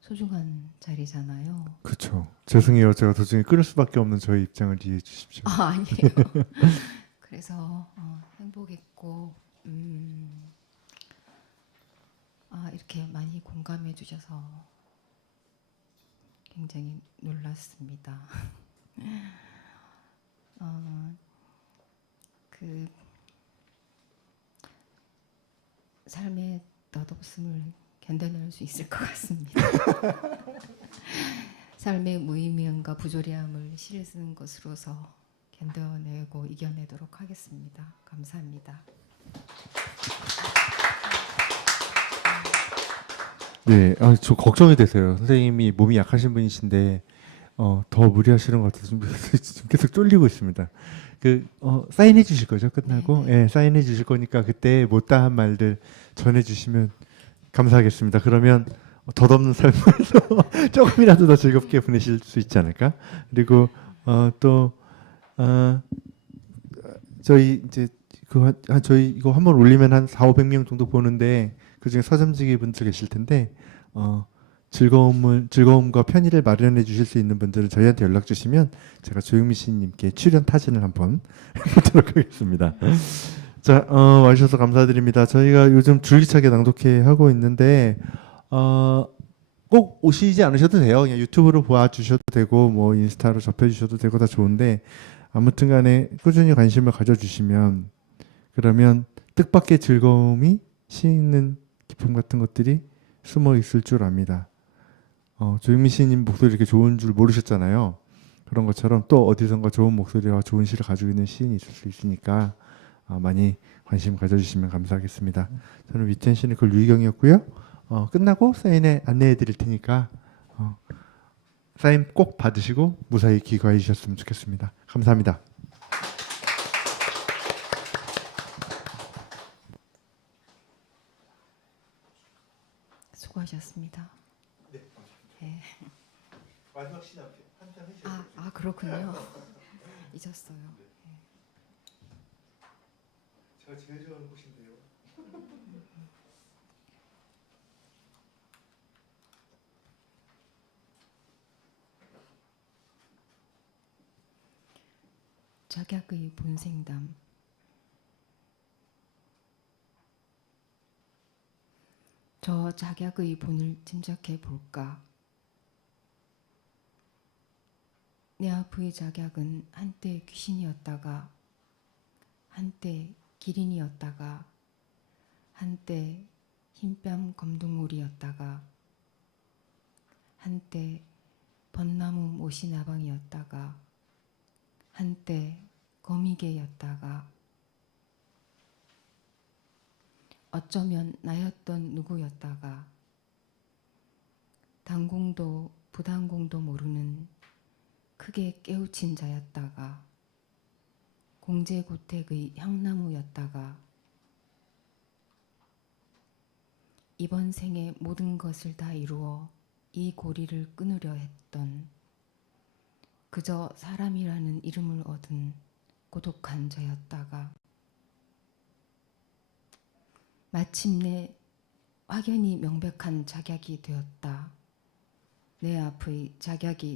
소중한 자리잖아요. 그렇죠. 죄송해요. 제가 도중에 끊을 수밖에 없는 저의 입장을 이해해 주십시오. 아니에요. 그래서 행복했고 이렇게 많이 공감해 주셔서 굉장히 놀랐습니다. 그 삶의 덧없음을 견뎌낼 수 있을 것 같습니다. 삶의 무의미함과 부조리함을 시를 쓰는 것으로서 견뎌내고 이겨내도록 하겠습니다. 감사합니다. 네, 저 걱정이 되세요. 선생님이 몸이 약하신 분이신데 더 무리하시는 것 같아서 좀 계속 쫄리고 있습니다. 사인해 주실 거죠? 끝나고 네, 사인해 주실 거니까 그때 못다한 말들 전해 주시면 감사하겠습니다. 그러면 덧없는 삶을 조금이라도 더 즐겁게 보내실 수 있지 않을까? 그리고 또 저희 이제 저희 이거 한번 올리면 한 4,500명 정도 보는데 그중에 서점지기 분들 계실 텐데 즐거움과 편의를 마련해 주실 수 있는 분들은 저희한테 연락 주시면 제가 조영미 시인님께 출연 타진을 한번 해보도록 하겠습니다. 자, 와주셔서 감사드립니다. 저희가 요즘 줄기차게 낭독회 하고 있는데 꼭 오시지 않으셔도 돼요. 그냥 유튜브로 봐주셔도 되고 뭐 인스타로 접해주셔도 되고 다 좋은데 아무튼간에 꾸준히 관심을 가져주시면 그러면 뜻밖의 즐거움이 시 있는 기쁨 같은 것들이 숨어 있을 줄 압니다. 조영미 시인님 목소리 이렇게 좋은 줄 모르셨잖아요. 그런 것처럼 또 어디선가 좋은 목소리와 좋은 시를 가지고 있는 시인이 있을 수 있으니까 많이 관심 가져주시면 감사하겠습니다. 저는 위텐 시니컬 유희경이었고요. 끝나고 사인회 안내해 드릴 테니까 사인 꼭 받으시고 무사히 귀가해 주셨으면 좋겠습니다. 감사합니다. 수고하셨습니다. 네. 마지막 시나 한잔 해주세요. 그렇군요. 잊었어요. 제가 제일 좋아하는 곳인데요. 작약의 본생담. 저 작약의 본을 짐작해 볼까? 내 앞의 작약은 한때 귀신이었다가, 한때 기린이었다가, 한때 흰뺨 검둥오리였다가, 한때 벚나무 모시나방이었다가, 한때 거미개였다가, 어쩌면 나였던 누구였다가, 당공도 부당공도 모르는 크게 깨우친 자였다가, 공제고택의 향나무였다가, 이번 생에 모든 것을 다 이루어 이 고리를 끊으려 했던 그저 사람이라는 이름을 얻은 고독한 자였다가, 마침내 확연히 명백한 작약이 되었다. 내 앞의 작약이